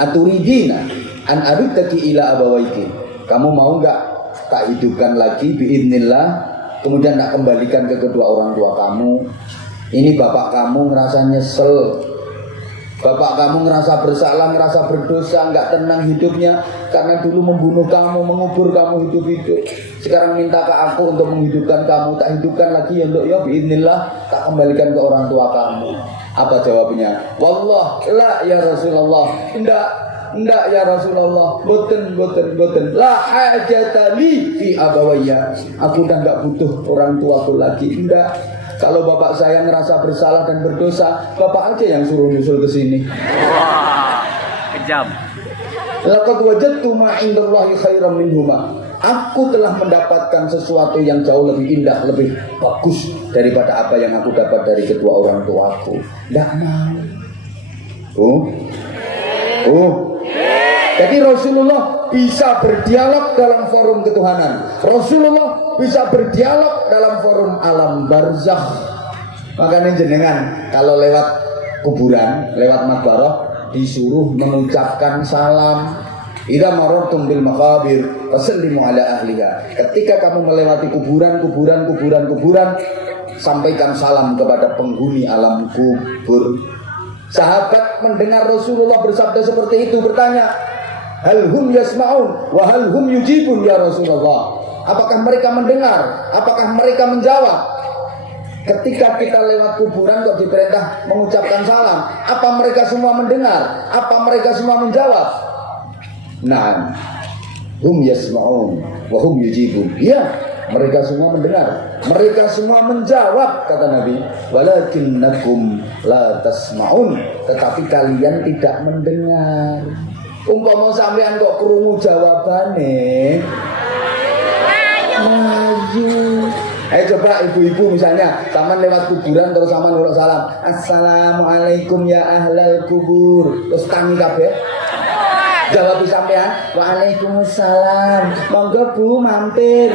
Aturidina an abitaki ila abawaiki. Kamu mau enggak tak hidupkan lagi biidznillah, kemudian tak kembalikan ke kedua orang tua kamu. Ini bapak kamu ngerasa nyesel, bapak kamu ngerasa bersalah, ngerasa berdosa, nggak tenang hidupnya karena dulu membunuh kamu, mengubur kamu hidup-hidup. Sekarang minta ke aku untuk menghidupkan kamu, tak hidupkan lagi ya untuk ya biidznillah, tak kembalikan ke orang tua kamu. Apa jawabnya? Wallah, la ya Rasulullah. Enggak ya Rasulullah. Boten. La hajata li fi abawayya. Aku udah enggak butuh orang tuaku lagi. Enggak. Kalau bapak saya ngerasa bersalah dan berdosa, bapak aja yang suruh nyusul ke sini. Wah, kejam. Laqad wajadtu ma indallahi khairan minhuma. Aku telah mendapatkan sesuatu yang jauh lebih indah, lebih bagus daripada apa yang aku dapat dari kedua orang tuaku. Tidak mau. Jadi Rasulullah bisa berdialog dalam forum ketuhanan. Rasulullah bisa berdialog dalam forum alam barzakh. Makanya jenengan kalau lewat kuburan, lewat makbarah, disuruh mengucapkan salam. Idza marartum bil maqabir fasallimu ala ahliha. Ketika kamu melewati kuburan, sampaikan salam kepada penghuni alam kubur. Sahabat mendengar Rasulullah bersabda seperti itu, bertanya, hal hum yasma'un wa hal hum yujibun ya Rasulullah. Apakah mereka mendengar? Apakah mereka menjawab? Ketika kita lewat kuburan kok diperintah mengucapkan salam, apa mereka semua mendengar? Apa mereka semua menjawab? Nah, hum yasma'un wa hum yujibun. Ya, mereka semua mendengar, mereka semua menjawab, kata Nabi. Walakinnakum la tasma'un, tetapi kalian tidak mendengar. Umpama sampean kok krungu jawabane, maju. Coba ibu-ibu misalnya, taman lewat kuburan terus sama nurut salam, assalamualaikum ya ahlal kubur, terus tangi kabeh. Jawab sampean, waalaikumsalam, monggo Bu mampir.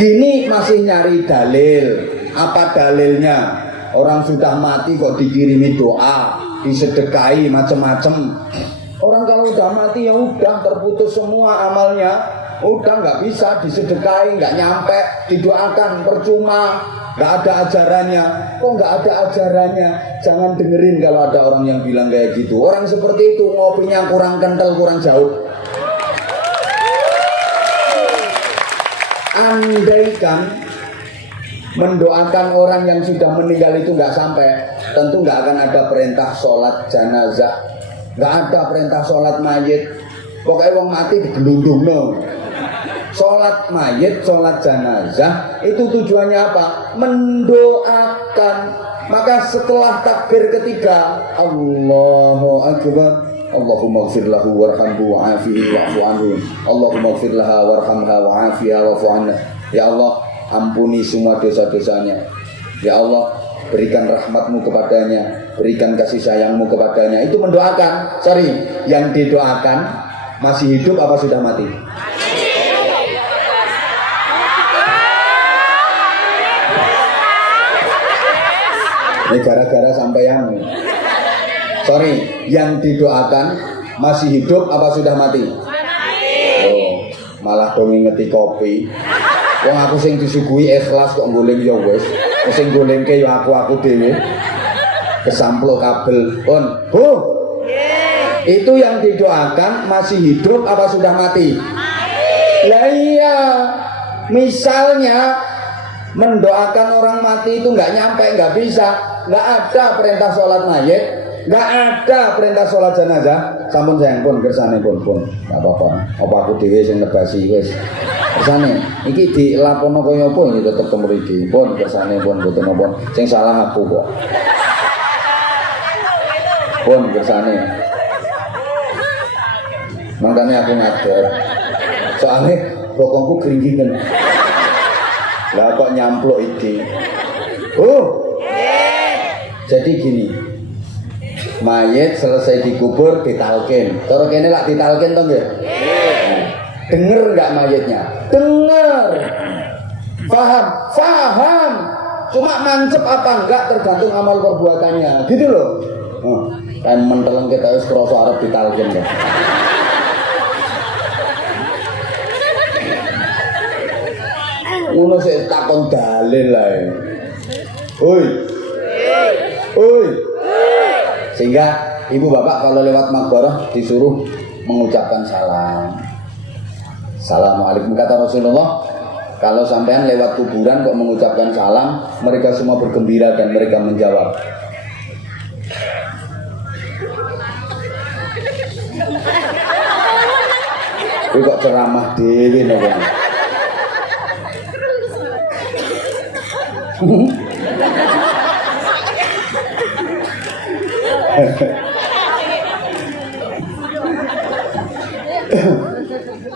Gini masih nyari dalil. Apa dalilnya? Orang sudah mati kok dikirimi doa, disedekahi macam-macam. Orang kalau udah mati ya udah terputus semua amalnya, udah nggak bisa disedekahi, nggak nyampe, didoakan percuma. Gak ada ajarannya. Kok gak ada ajarannya? Jangan dengerin kalau ada orang yang bilang kayak gitu. Orang seperti itu ngopinya kurang kental, kurang jauh. Andaikan mendoakan orang yang sudah meninggal itu gak sampai, tentu gak akan ada perintah sholat jenazah, gak ada perintah sholat mayit. Pokoknya wong mati digelundung no. Sholat mayit, sholat jenazah itu tujuannya apa? Mendoakan. Maka setelah takbir ketiga, Allahu Akbar, Allahumma gfir lahu warhamhu wa'afihi wa'fu anhu, Allahumma gfir laha warhamha wa'afiha wa'fu anha. Ya Allah, ampuni semua dosa-dosanya. Ya Allah, berikan rahmatmu kepadanya, berikan kasih sayangmu kepadanya. Itu mendoakan. Sorry, yang didoakan masih hidup apa sudah mati? Ini gara-gara sampeyan. Sorry, yang didoakan masih hidup apa sudah mati? Oh, malah dong ngeti kopi. Wong aku sing disuguhi ikhlas kok goleng ya wis. Sing golengke ya aku dhewe. Kesamplo kabel. Bu. Itu yang didoakan masih hidup apa sudah mati? Lah iya. Misalnya mendoakan orang mati itu nggak nyampe, nggak bisa. Nggak ada perintah sholat mayit, nggak ada perintah sholat jenazah. Sampun sayang pun kersane pun nggak apa-apa. Apa aku dhewe sing nebasi wis. Kersane iki dilapono kaya apa iki tetep mriki. Pun kersane pun mboten napa. Sing salah aku kok. Pun kersane. Makanya aku ngadeg. Soalnya bokongku keringgingan. Lah kok nyamplok iki. Jadi gini, mayit selesai dikubur ditalkin. Cara kene lak ditalkin to nggih? Denger enggak mayitnya? Denger. Paham. Cuma mancep apa enggak tergantung amal perbuatannya. Gitu loh. kan menteleng kita wis krasa arep ditalken kok. Ngono sik takon dalil lae. Hoi. Hoi. Sehingga ibu bapak kalau lewat makbarah disuruh mengucapkan salam. Assalamualaikum kata Rasulullah. Kalau sampean lewat kuburan kok mengucapkan salam, mereka semua bergembira dan mereka menjawab. Ini kok ceramah dewi nih.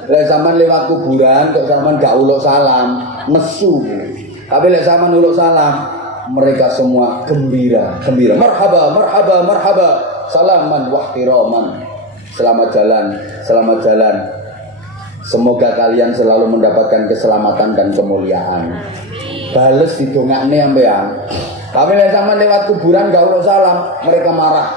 Lek sampean lewat kuburan kok sampean gak uluk salam, nesu. Tapi lek sampean uluk salam, mereka semua gembira. Marhaba, marhaba, marhaba. Salaman wahtiraman. Selamat jalan, selamat jalan. Semoga kalian selalu mendapatkan keselamatan dan kemuliaan. Bales didongakne ampean. Tapi lek sampean lewat kuburan gak uluk salam, mereka marah.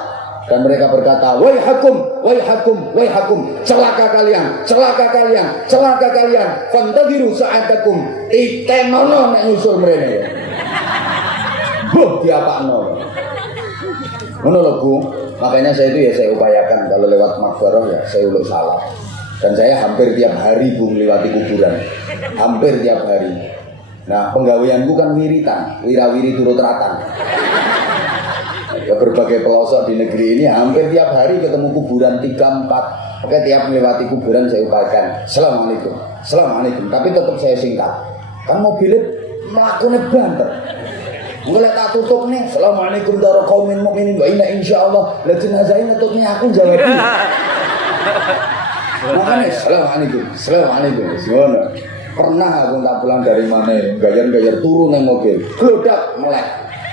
Dan mereka berkata, wai hakum, wai hakum, wai hakum, celaka kalian, celaka kalian, celaka kalian. Fantadiru sa'atakum, itenono nek nyusul mrene. Diapakno. Ngono lho Bu. Makanya saya itu ya saya upayakan kalau lewat makbarah ya saya uluk salam. Dan saya hampir tiap hari Bu melewati kuburan. Hampir tiap hari. Nah, penggaweanku kan wiritan, wirawiri turut ratan. Ya, berbagai pelosok di negeri ini hampir tiap hari ketemu kuburan 3-4. Oke, tiap melewati kuburan saya upayakan Assalamualaikum, Assalamualaikum. Tapi tetap saya singkat. Kan mobilnya melakukannya banter. Mulai tak tutup nih Assalamualaikum daro qaumin mukminin wa inna insyaallah la jenazahnya tutupnya aku jawab. Makanya Assalamualaikum, Assalamualaikum. Ngono. Pernah aku tak pulang dari mana gajar-gajar turun yang mobil gelodak melek.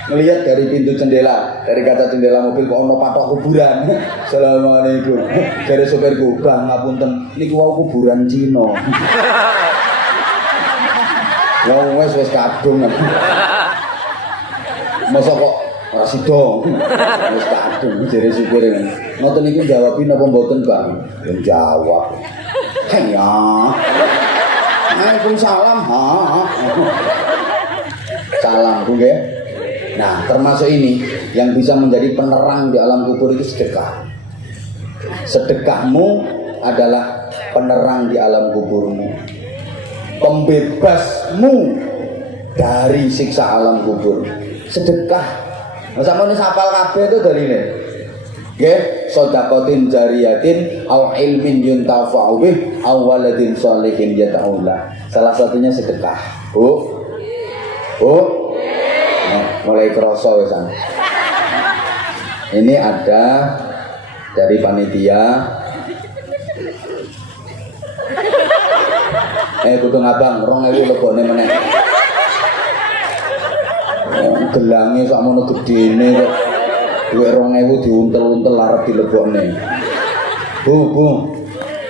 Melihat dari pintu jendela, dari kaca jendela mobil kok ono patok kuburan. Assalamualaikum. Dari sopirku, "Bang, ngapunten, niku wau kuburan Cina." Wong wis kadung. Masa kok ora sida. Wis kadung jare supir. Ngoten niku jawabin apa mboten, Bang? Jawab. Hanya. Waalaikumsalam. Salam, Bu nggih. Nah, termasuk ini yang bisa menjadi penerang di alam kubur itu sedekah. Sedekahmu adalah penerang di alam kuburmu, pembebasmu dari siksa alam kubur. Sedekah. Sama ini sapal kabeh itu dari ini. Nggih, sedekatin jariyatin aw ilmin yuntafa'u bih aw waladin sholihin yad'ulah. Salah satunya sedekah. Bu. Mulai kerasa wesan. Ini ada dari panitia. Kudu ngabang 2000 lebone meneh. Gelange sakmono gedene kok. Duit 2000 diuntel-untel arep dilebokne. Bu.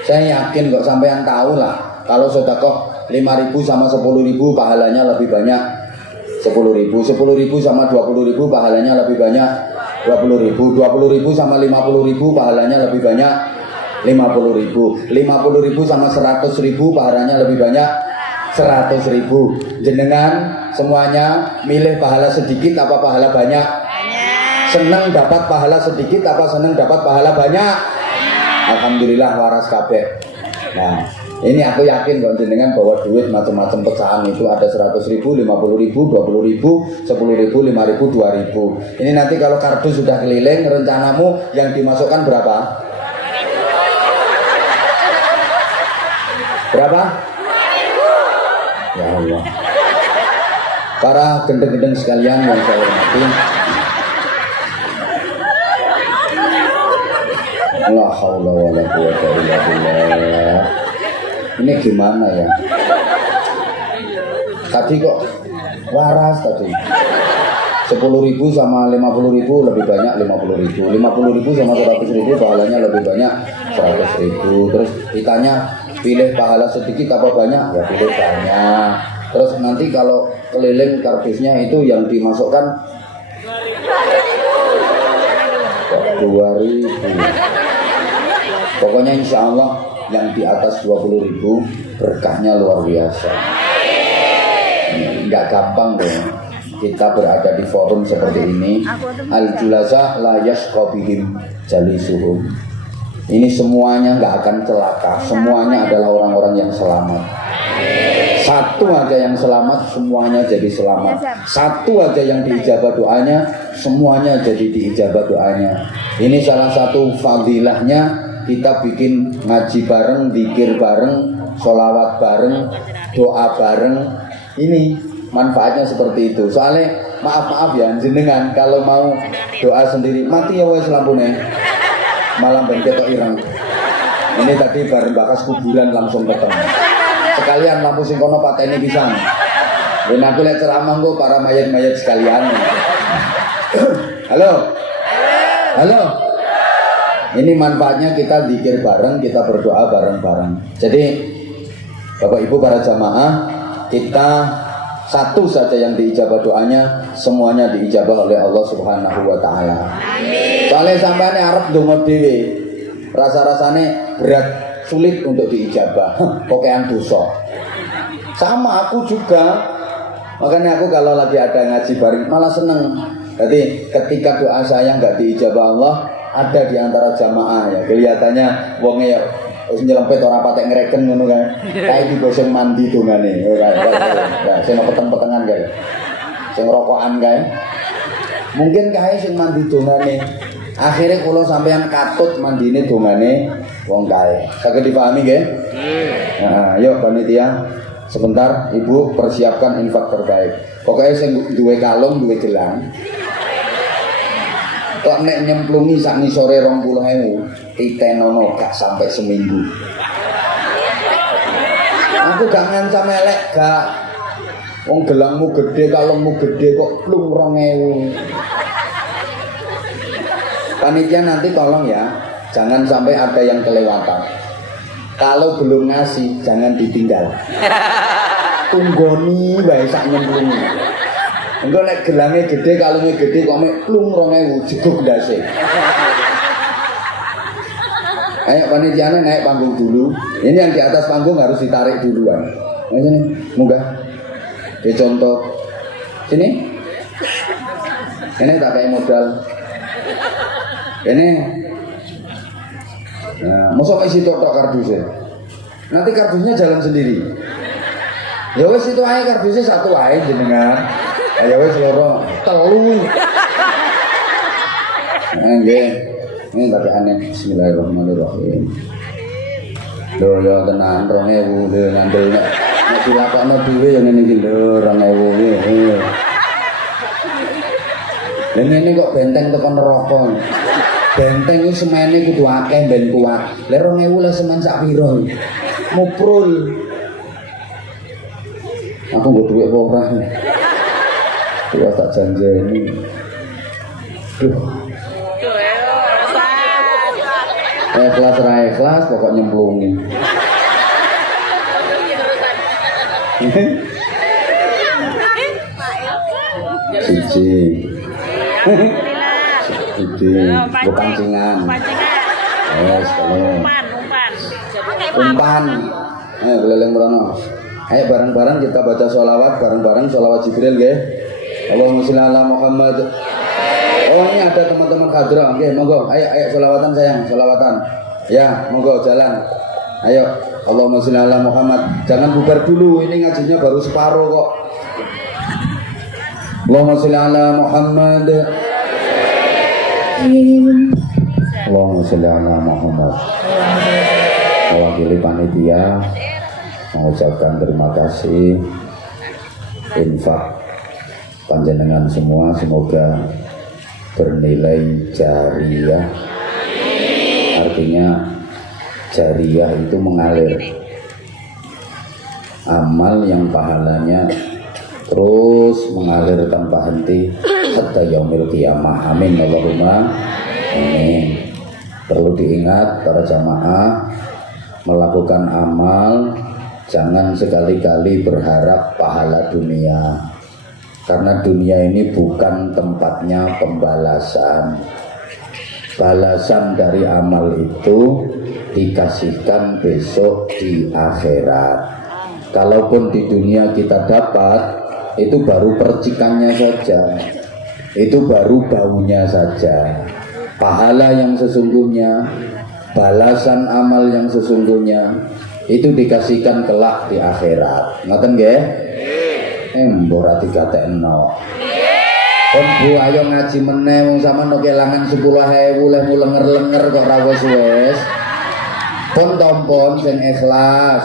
Saya yakin kok sampean tahu lah kalau sedekah 5.000 sama 10.000 pahalanya lebih banyak. 10.000 sama 20.000 pahalanya lebih banyak 20.000 sama 50.000 pahalanya lebih banyak 50.000 sama 100.000 pahalanya lebih banyak 100.000. Jenengan semuanya milih pahala sedikit apa pahala banyak? Senang dapat pahala sedikit apa senang dapat pahala banyak? Alhamdulillah waras kabeh. Nah, ini aku yakin kalau jenengan bawa duit macam-macam pecahan itu ada 100.000, 50.000, 20.000, 10.000, 5.000, 2.000. Ini nanti kalau kardus sudah keliling, rencanamu yang dimasukkan berapa? Berapa? Ya Allah. Para gendeng-gendeng sekalian yang saya hormati. La haula wala quwwata illa billah. Ini gimana ya? Tadi kok waras tadi. 10.000 sama 50.000 lebih banyak 50.000. 50.000 sama 100.000 pahalanya lebih banyak 100.000. Terus ditanya pilih pahala sedikit apa banyak? Ya pilih banyak. Terus nanti kalau keliling kardusnya itu yang dimasukkan 2000. Pokoknya insya Allah yang di atas 20.000 berkahnya luar biasa. Nggak gampang dong kita berada di forum seperti ini. Al-julasa la yashqa bihim jalisuhum. Ini semuanya nggak akan celaka. Semuanya adalah orang-orang yang selamat. Satu aja yang selamat, semuanya jadi selamat. Satu aja yang diijabah doanya, semuanya jadi diijabah doanya. Ini salah satu fadilahnya, kita bikin ngaji bareng, zikir bareng, sholawat bareng, doa bareng. Ini manfaatnya seperti itu. Soalnya maaf ya jenengan kalau mau doa sendiri mati ya wes lampune. Malam bentuk ireng. Ini tadi bareng bakas kuburan langsung ketemu. Sekalian lampu sing kono pateni pisan. Ben aku lek ceramah kok para mayat-mayat sekalian. Halo. Halo. Ini manfaatnya kita zikir bareng, kita berdoa bareng-bareng. Jadi Bapak Ibu para jamaah, kita satu saja yang diijabah doanya, semuanya diijabah oleh Allah Subhanahu wa taala. Amin. Soalnya sampeane arep ndonga dhewe, rasa-rasane berat, sulit untuk diijabah. Pokean dosa. Sama aku juga. Makanya aku kalau lagi ada ngaji bareng malah seneng. Jadi ketika doa saya nggak diijabah Allah, ada di antara jamaah ya kelihatannya wonge ya wis nyelempet ora patek ngreken ngono kan. Kae di bosong mandi dongane. Ya, sing peteng-petengan kae. Sing rokokan kae. Mungkin kae sing mandi dongane. Akhirnya kula sampean katut mandine dongane wong kae. Saged dipahami nggih? Nah, ayo panitia. Sebentar Ibu persiapkan infak terbaik. Pokoknya sing duwe kalung, duwe gelang. Kok nek nyemplungi sak ngisore 20.000, titenono gak sampai seminggu. Aku gak ngancam elek gak. Wong gelangmu gede, kalungmu gede kok plung 2.000. Panitia nanti tolong ya, jangan sampai ada yang kelewatan. Kalau belum ngasih, jangan ditinggal. Tunggoni wae sak nyemplungi. Engko nek gelange gede, kalunge gede kok mek plung 2.000 jeguk ndase. Ayo panitiane naik panggung dulu. Ini yang di atas panggung harus ditarik duluan. Nah, sini, munggah. Oke, contoh. Sini. Ini tak kayak modal. Ini. Nah, mosok isi tok kardusnya. Nanti kardusnya jalan sendiri. Ya wes itu aja kardusnya satu aja jenengan. Ya wes loro telu. Nggih. Ini tapi aneh. Bismillahirrahmanirrahim. Lho ya tenan 2.000 lho ngandel nek dilakokno dhewe ya ngene iki lho 2.000 iki. Lah ngene kok benteng tekan neraka. Benteng iki semene kudu akeh ben kuat. Lah 2.000 lah semen sak pira. Muprul. Aku nggo dhuwit apa ora. Ya tak janjeni. Duh. Ikhlas ra ikhlas pokok nyemplungi. Siji. Siji. Pancingan. Yes, umpan. Ayo keleleng merono. Ayo bareng-bareng kita baca sholawat, bareng-bareng sholawat Jibril nggih. Allahumma sholli ala Muhammad. Oh ini ada teman-teman kadra, oke monggo, ayo sholawatan sayang, sholawatan. Ya monggo jalan. Ayo Allahumma sholli ala Muhammad. Jangan bubar dulu, ini ngajinya baru separuh kok. Allahumma sholli ala Muhammad. Allahumma sholli ala Muhammad. Mewakili panitia mengucapkan terima kasih infak panjenengan semua, semoga bernilai jariyah. Artinya jariyah itu mengalir, amal yang pahalanya terus mengalir tanpa henti hatta yaumil qiyamah. Amin Allahumma amin. Perlu diingat para jamaah, melakukan amal jangan sekali-kali berharap pahala dunia, karena dunia ini bukan tempatnya pembalasan. balasan dari amal itu dikasihkan besok di akhirat. Kalaupun di dunia kita dapat, itu baru percikannya saja, itu baru baunya saja. Pahala yang sesungguhnya, balasan amal yang sesungguhnya itu dikasihkan kelak di akhirat. Ngoten nggih? Mbok ra digatekno. Kon Bu ayo ngaji meneh wong sampean kelangan 10.000 leh mulenger-lenger kok ra wis-wis. Pun tompon sing ikhlas.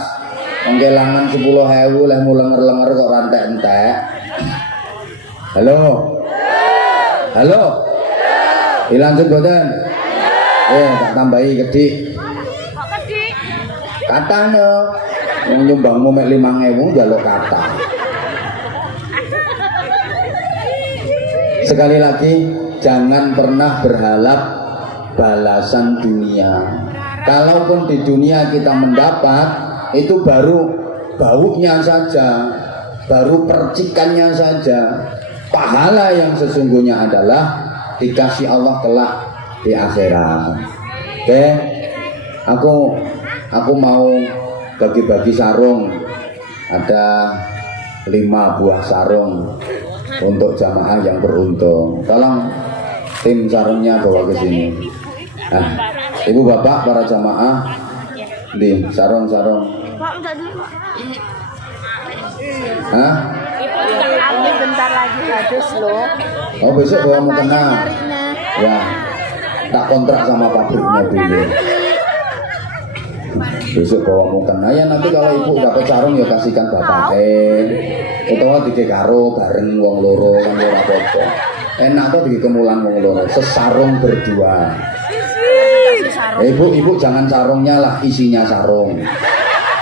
Wong kelangan 10.000 leh mulenger-lenger kok ra entek-entek. Halo. Halo. Dilanjut boten? Tak tambahi kedik. Kok kedik? Katane wong nyumbangmu mek 5.000 njaluk kata. Sekali lagi, jangan pernah berharap balasan dunia. Kalaupun di dunia kita mendapat, itu baru baunya saja, baru percikannya saja. Pahala yang sesungguhnya adalah dikasih Allah kelak di akhirat. Oke, aku mau bagi-bagi sarung. Ada 5 buah sarung untuk jamaah yang beruntung. Tolong tim sarungnya bawa ke sini. Nah, ibu bapak para jamaah, di sarung-sarung. Hah? Ini bentar lagi habis loh. Oh besok bawa mukena. Ya, tak kontrak sama pabriknya dulu. Besok bawa mukena. Ya nanti kalau ibu dapat sarung ya kasihkan bapaknya. Utawa dike karo bareng wong loro kan ora apa-apa. Enak tuh dike kemulan wong loro, sesarung berdua. Ibu jangan sarungnya lah, isinya sarung.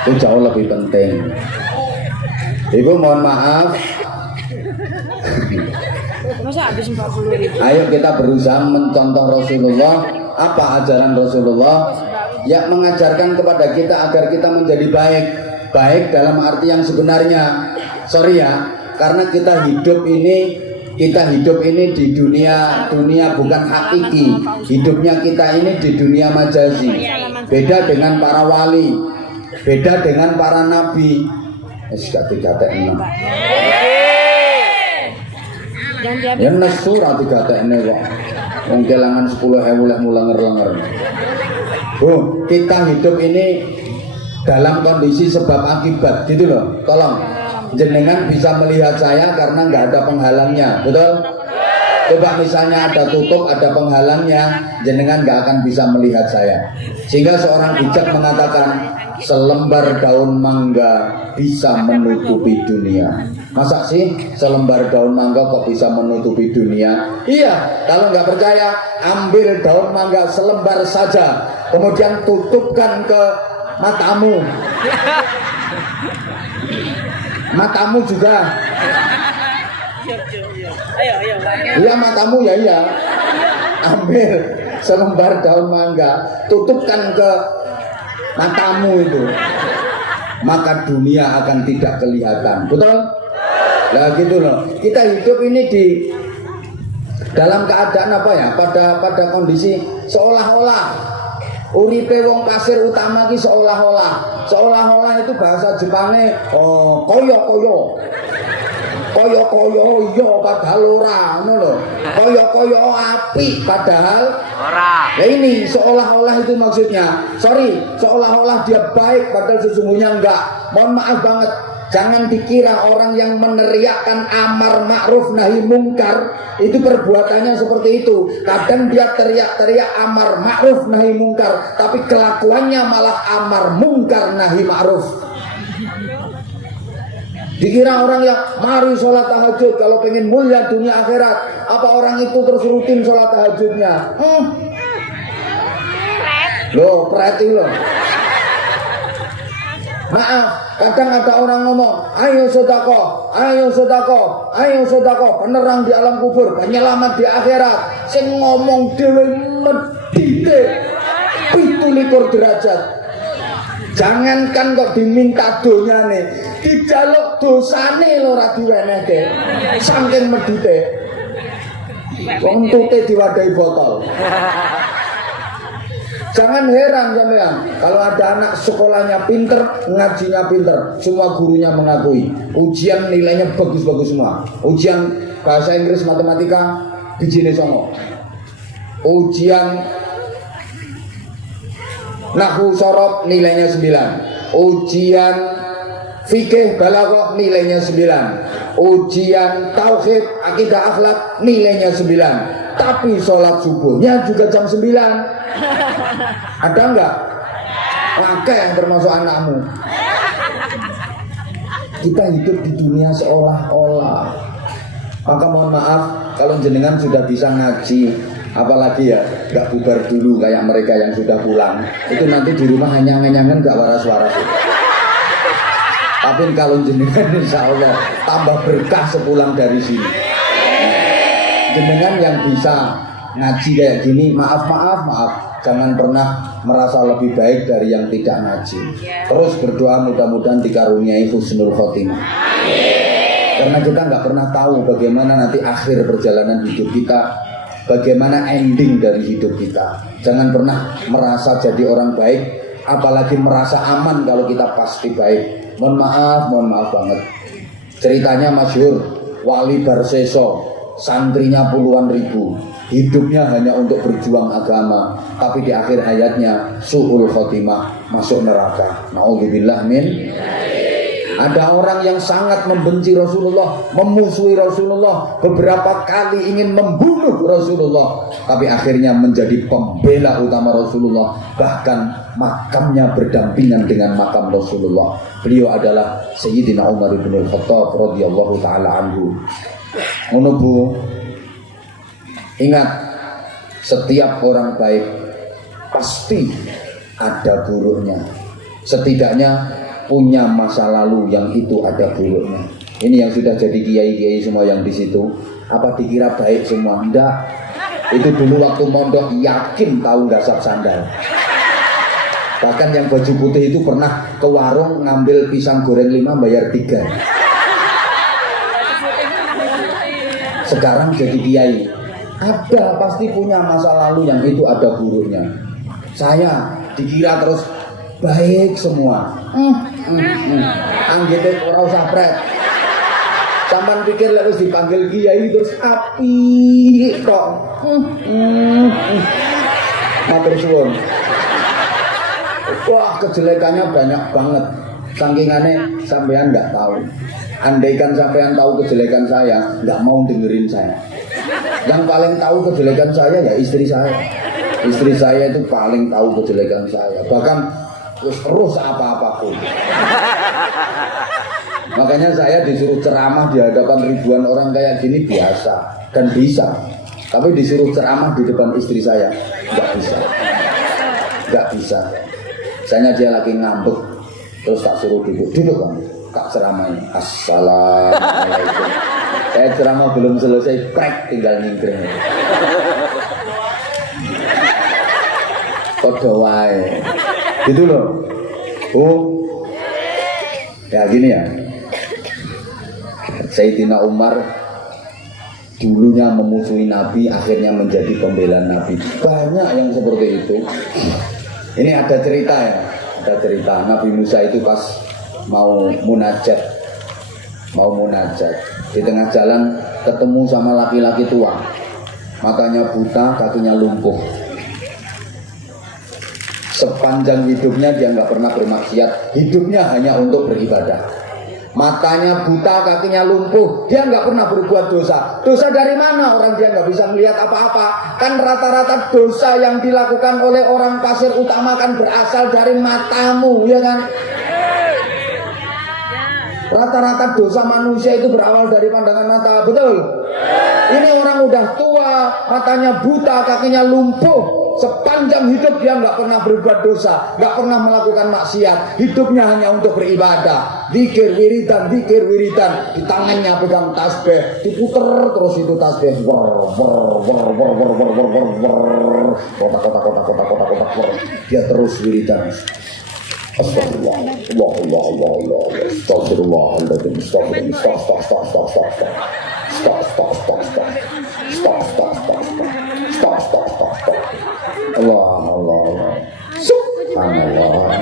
Itu jauh lebih penting. Ibu mohon maaf. Masa habis 40.000? Ayo kita berusaha mencontoh Rasulullah. Apa ajaran Rasulullah? Ya mengajarkan kepada kita agar kita menjadi baik. Baik dalam arti yang sebenarnya. Sorry ya, karena kita hidup ini di dunia bukan hakiki. Hidupnya kita ini di dunia majazi. Beda dengan para wali, beda dengan para nabi. Yang nesu ra digatekne kok. Wong kelangan 10.000 lek mulenger-lenger. Bu, kita hidup ini dalam kondisi sebab akibat gitu loh. Tolong jenengan bisa melihat saya karena nggak ada penghalangnya, betul? Coba misalnya ada tutup, ada penghalangnya, jenengan nggak akan bisa melihat saya. Sehingga seorang bijak mengatakan, selembar daun mangga bisa menutupi dunia. Masa sih selembar daun mangga kok bisa menutupi dunia? Iya, kalau nggak percaya, ambil daun mangga selembar saja, kemudian tutupkan ke matamu. Matamu juga. Iya matamu ya iya. Ambil selembar daun mangga, tutupkan ke matamu itu. Maka dunia akan tidak kelihatan. Betul? Nah gitu loh. Kita hidup ini di dalam keadaan apa ya? Pada kondisi seolah-olah uripe wong kasir utama ki seolah-olah itu bahasa Jepangnya koyo iya padahal ora ngono lho. Koyo api padahal ora. Ya ini seolah-olah itu maksudnya. Sorry, seolah-olah dia baik padahal sesungguhnya enggak. Mohon maaf banget. Jangan dikira orang yang meneriakkan amar ma'ruf nahi mungkar itu perbuatannya seperti itu. Kadang dia teriak-teriak amar ma'ruf nahi mungkar, tapi kelakuannya malah amar mungkar nahi ma'ruf. Dikira orang yang mari sholat tahajud kalau pengen mulia dunia akhirat, apa orang itu terus rutin sholat tahajudnya? Loh, perhati loh. Maaf, kadang ada orang ngomong, ayo sedekah, penerang di alam kubur, penyelamat di akhirat. Sing ngomong dhewe medhite 17 derajat. Jangankan kok diminta donyane, dijaluk dosane lho ora diwenehke. Saking medhite. Wong entute diwadahi botol. Jangan heran sampean kalau ada anak sekolahnya pinter, ngajinya pinter, semua gurunya mengakui. Ujian nilainya bagus-bagus semua. Ujian bahasa Inggris, matematika bijine songo. Ujian nahwu sorob nilainya 9. Ujian fikih balaghah nilainya 9. Ujian tauhid akidah akhlak nilainya 9. Tapi sholat subuhnya juga jam 9. Ada enggak? Akeh termasuk anakmu. Kita hidup di dunia seolah-olah. Maka mohon maaf kalau jenengan sudah bisa ngaji, apalagi ya enggak bubar dulu kayak mereka yang sudah pulang. Itu nanti di rumah hanya-hanyangan enggak waras-waras. Tapi kalau jenengan insya Allah tambah berkah sepulang dari sini. Jenengan yang bisa ngaji kayak gini, maaf, jangan pernah merasa lebih baik dari yang tidak ngaji. Terus berdoa mudah-mudahan dikaruniai husnul khotimah. Karena kita nggak pernah tahu bagaimana nanti akhir perjalanan hidup kita, bagaimana ending dari hidup kita. Jangan pernah merasa jadi orang baik, apalagi merasa aman kalau kita pasti baik. Mohon maaf banget. Ceritanya masyhur, Wali Barseso, santrinya puluhan ribu, hidupnya hanya untuk berjuang agama, tapi di akhir hayatnya su'ul khotimah, masuk neraka. Na'udzubillah min. Ada orang yang sangat membenci Rasulullah, memusuhi Rasulullah, beberapa kali ingin membunuh Rasulullah, tapi akhirnya menjadi pembela utama Rasulullah. Bahkan makamnya berdampingan dengan makam Rasulullah. Beliau adalah Sayyidina Umar bin Khattab radhiyallahu taala anhu. Ngono Bu, ingat, setiap orang baik pasti ada buruknya. Setidaknya punya masa lalu yang itu ada buruknya. Ini yang sudah jadi kiai-kiai semua yang di situ, apa dikira baik semua? Enggak. Itu dulu waktu mondok yakin tahu gasap sandal. Bahkan yang baju putih itu pernah ke warung ngambil pisang goreng 5 bayar 3. Sekarang jadi kiai, ada pasti punya masa lalu yang itu ada buruknya. Saya dikira terus baik semua. Anggete ora usah pret. Sampeyan pikir lek wis dipanggil kiai terus apik kok. Matur suwun. Wah, kejelekannya banyak banget. Sangkingane sampean enggak tahu. Andaikan sampean tahu kejelekan saya, enggak mau dengerin saya. Yang paling tahu kejelekan saya ya istri saya. Istri saya itu paling tahu kejelekan saya. Bahkan terus apa-apapun. Makanya saya disuruh ceramah di hadapan ribuan orang kayak gini biasa dan bisa. Tapi disuruh ceramah di depan istri saya nggak bisa. Nggak bisa. Misalnya dia lagi ngambek, terus tak suruh duduk kan, tak ceramahnya. Assalamualaikum. Saya ceramah belum selesai, prek tinggal nyingkring. Kode wae. Gitu loh. Ya gini ya. Sayyidina Umar dulunya memusuhi Nabi, akhirnya menjadi pembela Nabi. Banyak yang seperti itu. Ini ada cerita ya. Ada cerita Nabi Musa itu pas mau munajat. Di tengah jalan ketemu sama laki-laki tua. Matanya buta, kakinya lumpuh. Sepanjang hidupnya dia nggak pernah bermaksiat, hidupnya hanya untuk beribadah. Matanya buta, kakinya lumpuh, dia nggak pernah berbuat dosa. Dosa dari mana? Orang dia nggak bisa melihat apa-apa. Kan rata-rata dosa yang dilakukan oleh orang pasir utama kan berasal dari matamu, ya kan? Rata-rata dosa manusia itu berawal dari pandangan mata, betul? Ini orang udah tua, matanya buta, kakinya lumpuh. Sepanjang hidup dia nggak pernah berbuat dosa, nggak pernah melakukan maksiat. Hidupnya hanya untuk beribadah. Zikir wiridan. Di tangannya pegang tasbih, diputer terus itu tasbih. Kotak. Dia terus wiridan. Astagfirullah. Stop. Allah. Subhanallah.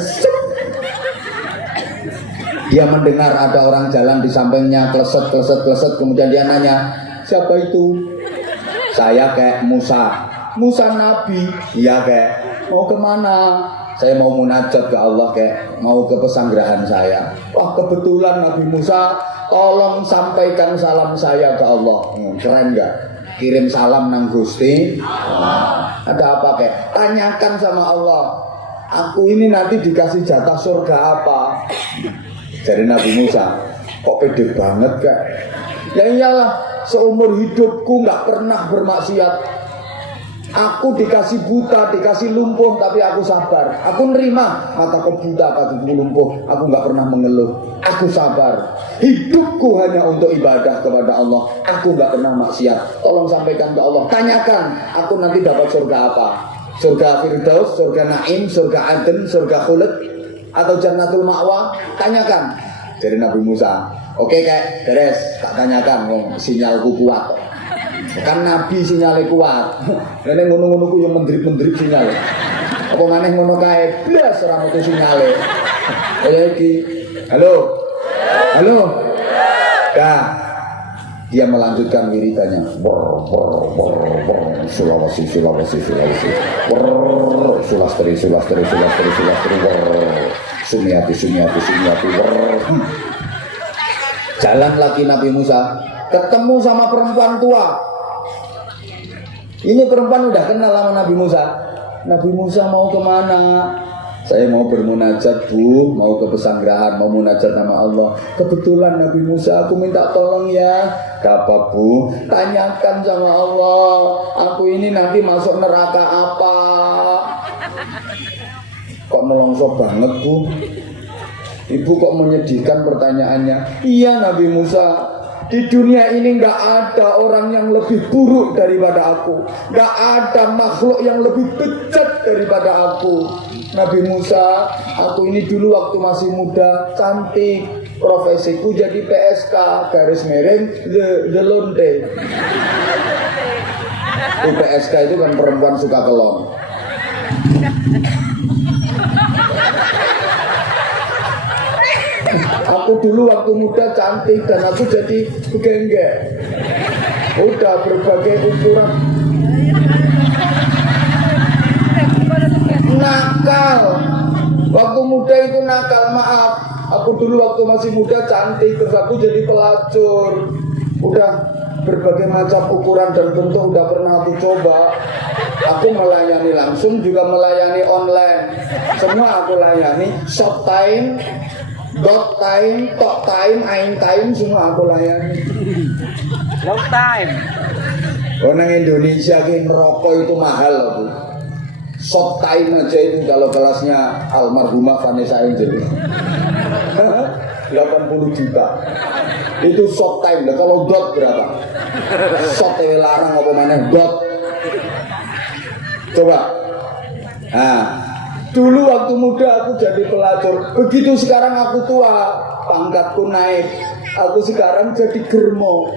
Stop. Dia mendengar ada orang jalan di sampingnya, kleset, kemudian dia nanya, siapa itu? Saya kayak Musa Nabi. Iya kayak, mau kemana? Saya mau munajat ke Allah, kayak mau ke pesanggrahan saya. Wah, kebetulan Nabi Musa, tolong sampaikan salam saya ke Allah. Keren gak? Kirim salam nang Gusti. Ada apa kayak? Tanyakan sama Allah, aku ini nanti dikasih jatah surga apa? Dari Nabi Musa, kok pede banget kak? Ya iyalah, seumur hidupku gak pernah bermaksiat. Aku dikasih buta, dikasih lumpuh, tapi aku sabar. Aku nerima, mataku buta, kakiku lumpuh. Aku gak pernah mengeluh. Aku sabar. Hidupku hanya untuk ibadah kepada Allah. Aku gak pernah maksiat. Tolong sampaikan ke Allah. Tanyakan, aku nanti dapat surga apa? Surga Firdaus, surga Naim, surga Aden, surga Khulud, atau Jannatul Ma'wa? Tanyakan. Dari Nabi Musa. Oke kayak beres, tak tanyakan, sinyalku kuat. Kan Nabi sinyalnya kuat. Ini ngono-ngono ku yang mendrip sinyal. Apa maneh ngono kae blas ora metu sinyale. Kaya iki. Halo. Dah. Dia melanjutkan wiridannya. Sulawesi. Sulastri. Sumiati. Jalan lagi Nabi Musa, ketemu sama perempuan tua. Ini perempuan udah kenal sama Nabi Musa. Nabi Musa mau kemana? Saya mau bermunajat bu, mau ke pesanggrahan, mau munajat sama Allah. Kebetulan Nabi Musa, aku minta tolong ya. Gak apa bu, tanyakan sama Allah, aku ini nanti masuk neraka apa? Kok melongso banget bu? Ibu kok menyedihkan pertanyaannya? Iya Nabi Musa, di dunia ini gak ada orang yang lebih buruk daripada aku. Gak ada makhluk yang lebih bejat daripada aku. Nabi Musa, aku ini dulu waktu masih muda, cantik. Profesiku jadi PSK, garis miring, the lonte. PSK itu kan perempuan suka kelon. Aku dulu waktu muda cantik dan aku jadi begenggek. Udah berbagai ukuran. Nakal. Waktu muda itu nakal, maaf. Aku dulu waktu masih muda cantik, terus aku jadi pelacur. Udah berbagai macam ukuran dan bentuk udah pernah aku coba. Aku melayani langsung, juga melayani online. Semua aku layani. Short time, dot time, talk time, ain time, semua aku layani. Long time. Orang Indonesia ini merokok itu mahal loh bu. Short time aja itu kalau kelasnya almarhumah Vanessa Angel 80 juta. Itu short time. Nah, kalau dot berapa? Short larang apa mana dot? Coba. Nah, dulu waktu muda aku jadi pelacur. Begitu sekarang aku tua, pangkatku naik. Aku sekarang jadi germo,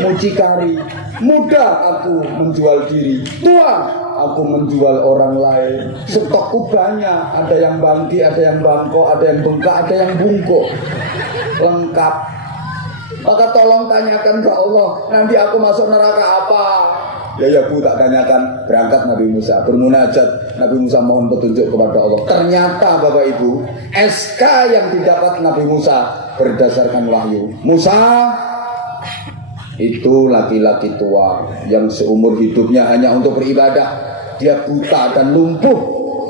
mucikari. Muda aku menjual diri, tua aku menjual orang lain. Stokku banyak, ada yang bangki, ada yang bangko, ada yang bengkak, ada yang bungkuk. Lengkap. Maka tolong tanyakan ke Allah, nanti aku masuk neraka apa? Ya bu, tak tanyakan. Berangkat Nabi Musa, bermunajat. Nabi Musa mohon petunjuk kepada Allah. Ternyata Bapak Ibu, SK yang didapat Nabi Musa berdasarkan wahyu. Musa itu laki-laki tua yang seumur hidupnya hanya untuk beribadah. Dia buta dan lumpuh,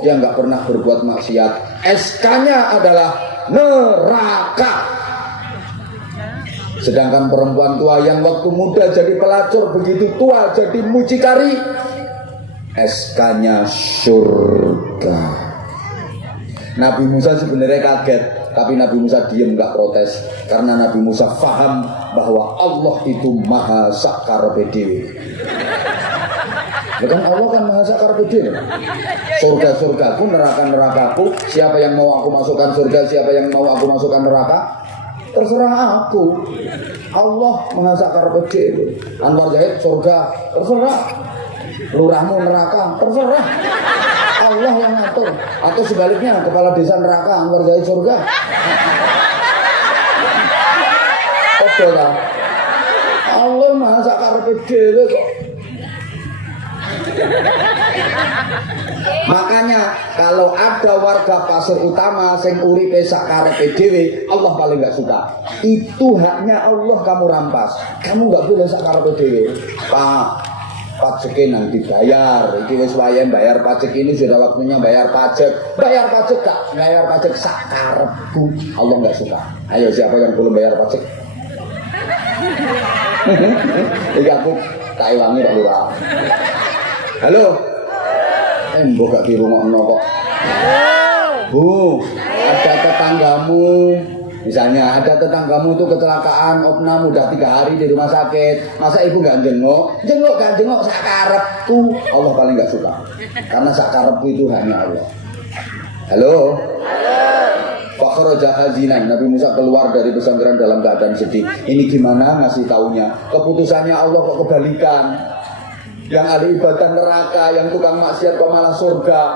dia nggak pernah berbuat maksiat. SK-nya adalah neraka. Sedangkan perempuan tua yang waktu muda jadi pelacur, begitu tua jadi mucikari, SK-nya surga. Nabi Musa sebenarnya kaget. Tapi Nabi Musa diem nggak protes karena Nabi Musa faham bahwa Allah itu maha sakar PDW. Bukan Allah kan maha sakar PDW. Surga-surgaku, neraka-nerakaku, siapa yang mau aku masukkan surga, siapa yang mau aku masukkan neraka, terserah aku. Allah maha sakar PDW. Anwar Zahid surga, terserah. Lurahmu neraka, terserah. Allah yang ngatur. Atau sebaliknya, kepala desa neraka, Anwar Zahid surga. Oke lah. Allah maha sakar PDW kok. Makanya kalau ada warga Pasir Utama sing uripe sakarepe dhewe, Allah paling gak suka. Itu haknya Allah kamu rampas. Kamu gak boleh sakarepe dhewe. Pak, pajaknya nanti dibayar. Iki wis wayahe bayar pajak, ini sudah waktunya bayar pajak. Bayar pajak gak? Bayar pajak sakarepku. Allah gak suka. Ayo siapa yang belum bayar pajak? Iki aku tak iwangi Pak Lurah. Halo. Mbok gak dirungokno kok. Bu, ada tetanggamu, misalnya ada tetanggamu itu kecelakaan, opnam udah 3 hari di rumah sakit. Masa ibu gak jenguk? Jenguk gak jenguk sakarepku. Allah paling gak suka. Karena sakarepku itu hanya Allah. Halo. Fakhraja hazinan, Nabi Musa keluar dari pesantren dalam keadaan sedih. Ini gimana ngasih taunya? Keputusannya Allah kok kebalikan. Yang ahli ibadah neraka, yang tukang maksiat kok malah surga.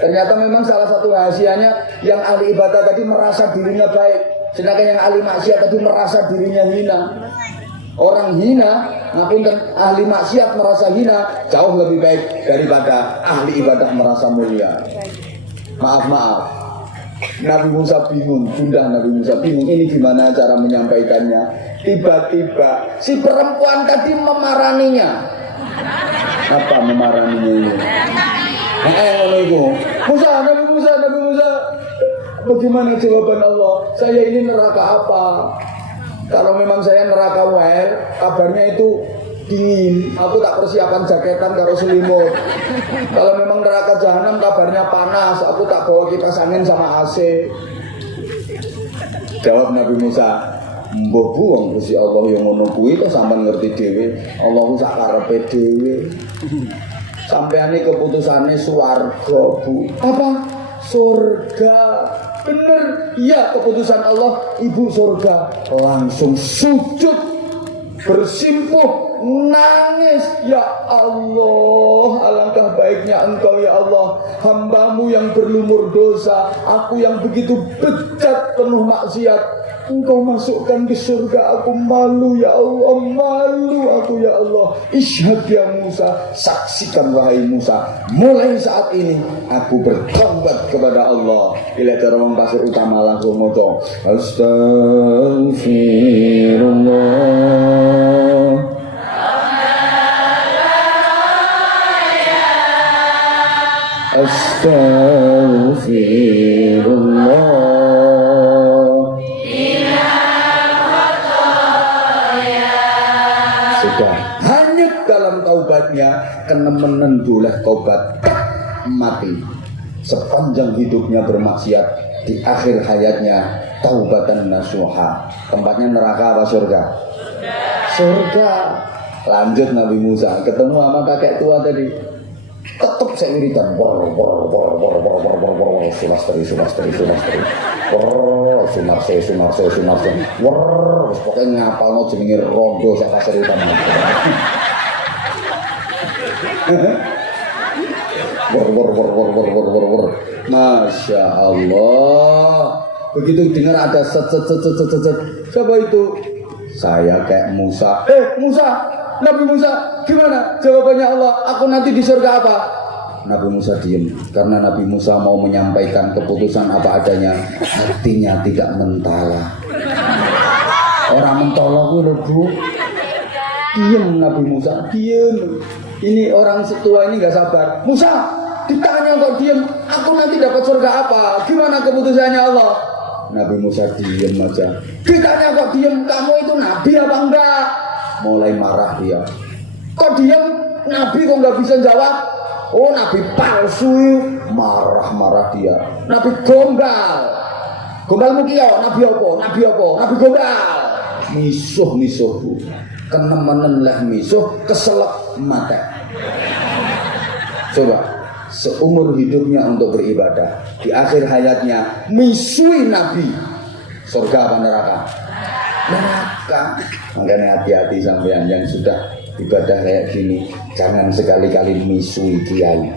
Ternyata memang salah satu rahasianya yang ahli ibadah tadi merasa dirinya baik, sedangkan yang ahli maksiat tadi merasa dirinya hina. Orang hina, ngapunten, ahli maksiat merasa hina jauh lebih baik daripada ahli ibadah merasa mulia. Maaf. Nabi Musa bingung, bunda Nabi Musa bingung, ini gimana cara menyampaikannya. Tiba-tiba si perempuan tadi memaraninya. Apa memaraninya ini? Nabi Musa, bagaimana jawaban Allah? Saya ini neraka apa? Kalau memang saya neraka well, kabarnya itu dingin. Aku tak persiapan jaketan karo selimut. Kalau memang neraka jahanam, kabarnya panas. Aku tak bawa kipas angin sama AC. Jawab Nabi Musa, mbah buang Gusti Allah yang ngono kuwi to sampean ngerti dhewe. Allah sak karepe dhewe. Sampeane keputusane swarga, Bu. Apa? Surga. Bener. Iya, keputusan Allah ibu surga. Langsung sujud, bersimpuh, nangis. Ya Allah, alangkah baiknya Engkau ya Allah, hambamu yang berlumur dosa, aku yang begitu bejat penuh maksiat, Engkau masukkan ke surga. Aku malu ya Allah, malu aku ya Allah. Isyhad ya Musa, saksikan wahai Musa, mulai saat ini aku bertobat kepada Allah. Ila terowong Pasir Utama langsung moto Astagfirullah. Astagfirullah. Sudah hanyut dalam taubatnya, kenemenen boleh taubat mati. Sepanjang hidupnya bermaksiat, di akhir hayatnya taubatan nasuha. Tempatnya neraka apa surga? Surga. Lanjut Nabi Musa ketemu sama kakek tua tadi. Tetap saya wiridan, sunastri, sunarse, pokoknya ngapal no jenenge rondo sak Pasir Utama. Masya Allah. Begitu dengar ada set. Siapa itu? Saya kayak Musa. Musa, Nabi Musa, gimana jawabannya Allah? Aku nanti di surga apa? Nabi Musa diam karena Nabi Musa mau menyampaikan keputusan apa adanya, hatinya tidak mentala. Orang mentala itu loh, Bu. Diam Nabi Musa, diam. Ini orang setua ini nggak sabar. Musa, ditanya kok diam. Aku nanti dapat surga apa? Gimana keputusannya Allah? Nabi Musa diam aja. Ditanya kok diam. Kamu itu nabi apa enggak? Mulai marah dia. Kok diam? Nabi kok nggak bisa jawab? Oh, nabi palsu. Marah dia. Nabi gombal. Gombalmu ki yo nabi apa? Nabi apa? Nabi gombal. Misuh Bu. Kenemenen leh misuh keselak mate. Coba seumur hidupnya untuk beribadah, di akhir hayatnya misui nabi. Surga apa neraka? Neraka. Makanya hati-hati sampean yang sudah ibadah kayak gini, jangan sekali-kali misui kiai.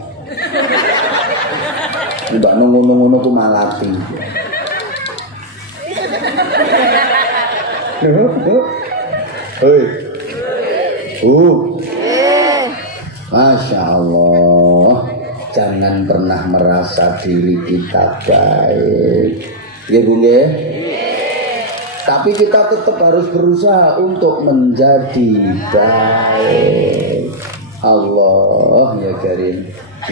Mbak nunggu-nunggu ku malati. Hei. Masya Allah. Jangan pernah merasa diri kita baik. Ya Bu nggih? Tapi kita tetap harus berusaha untuk menjadi baik. Allah ya Karim.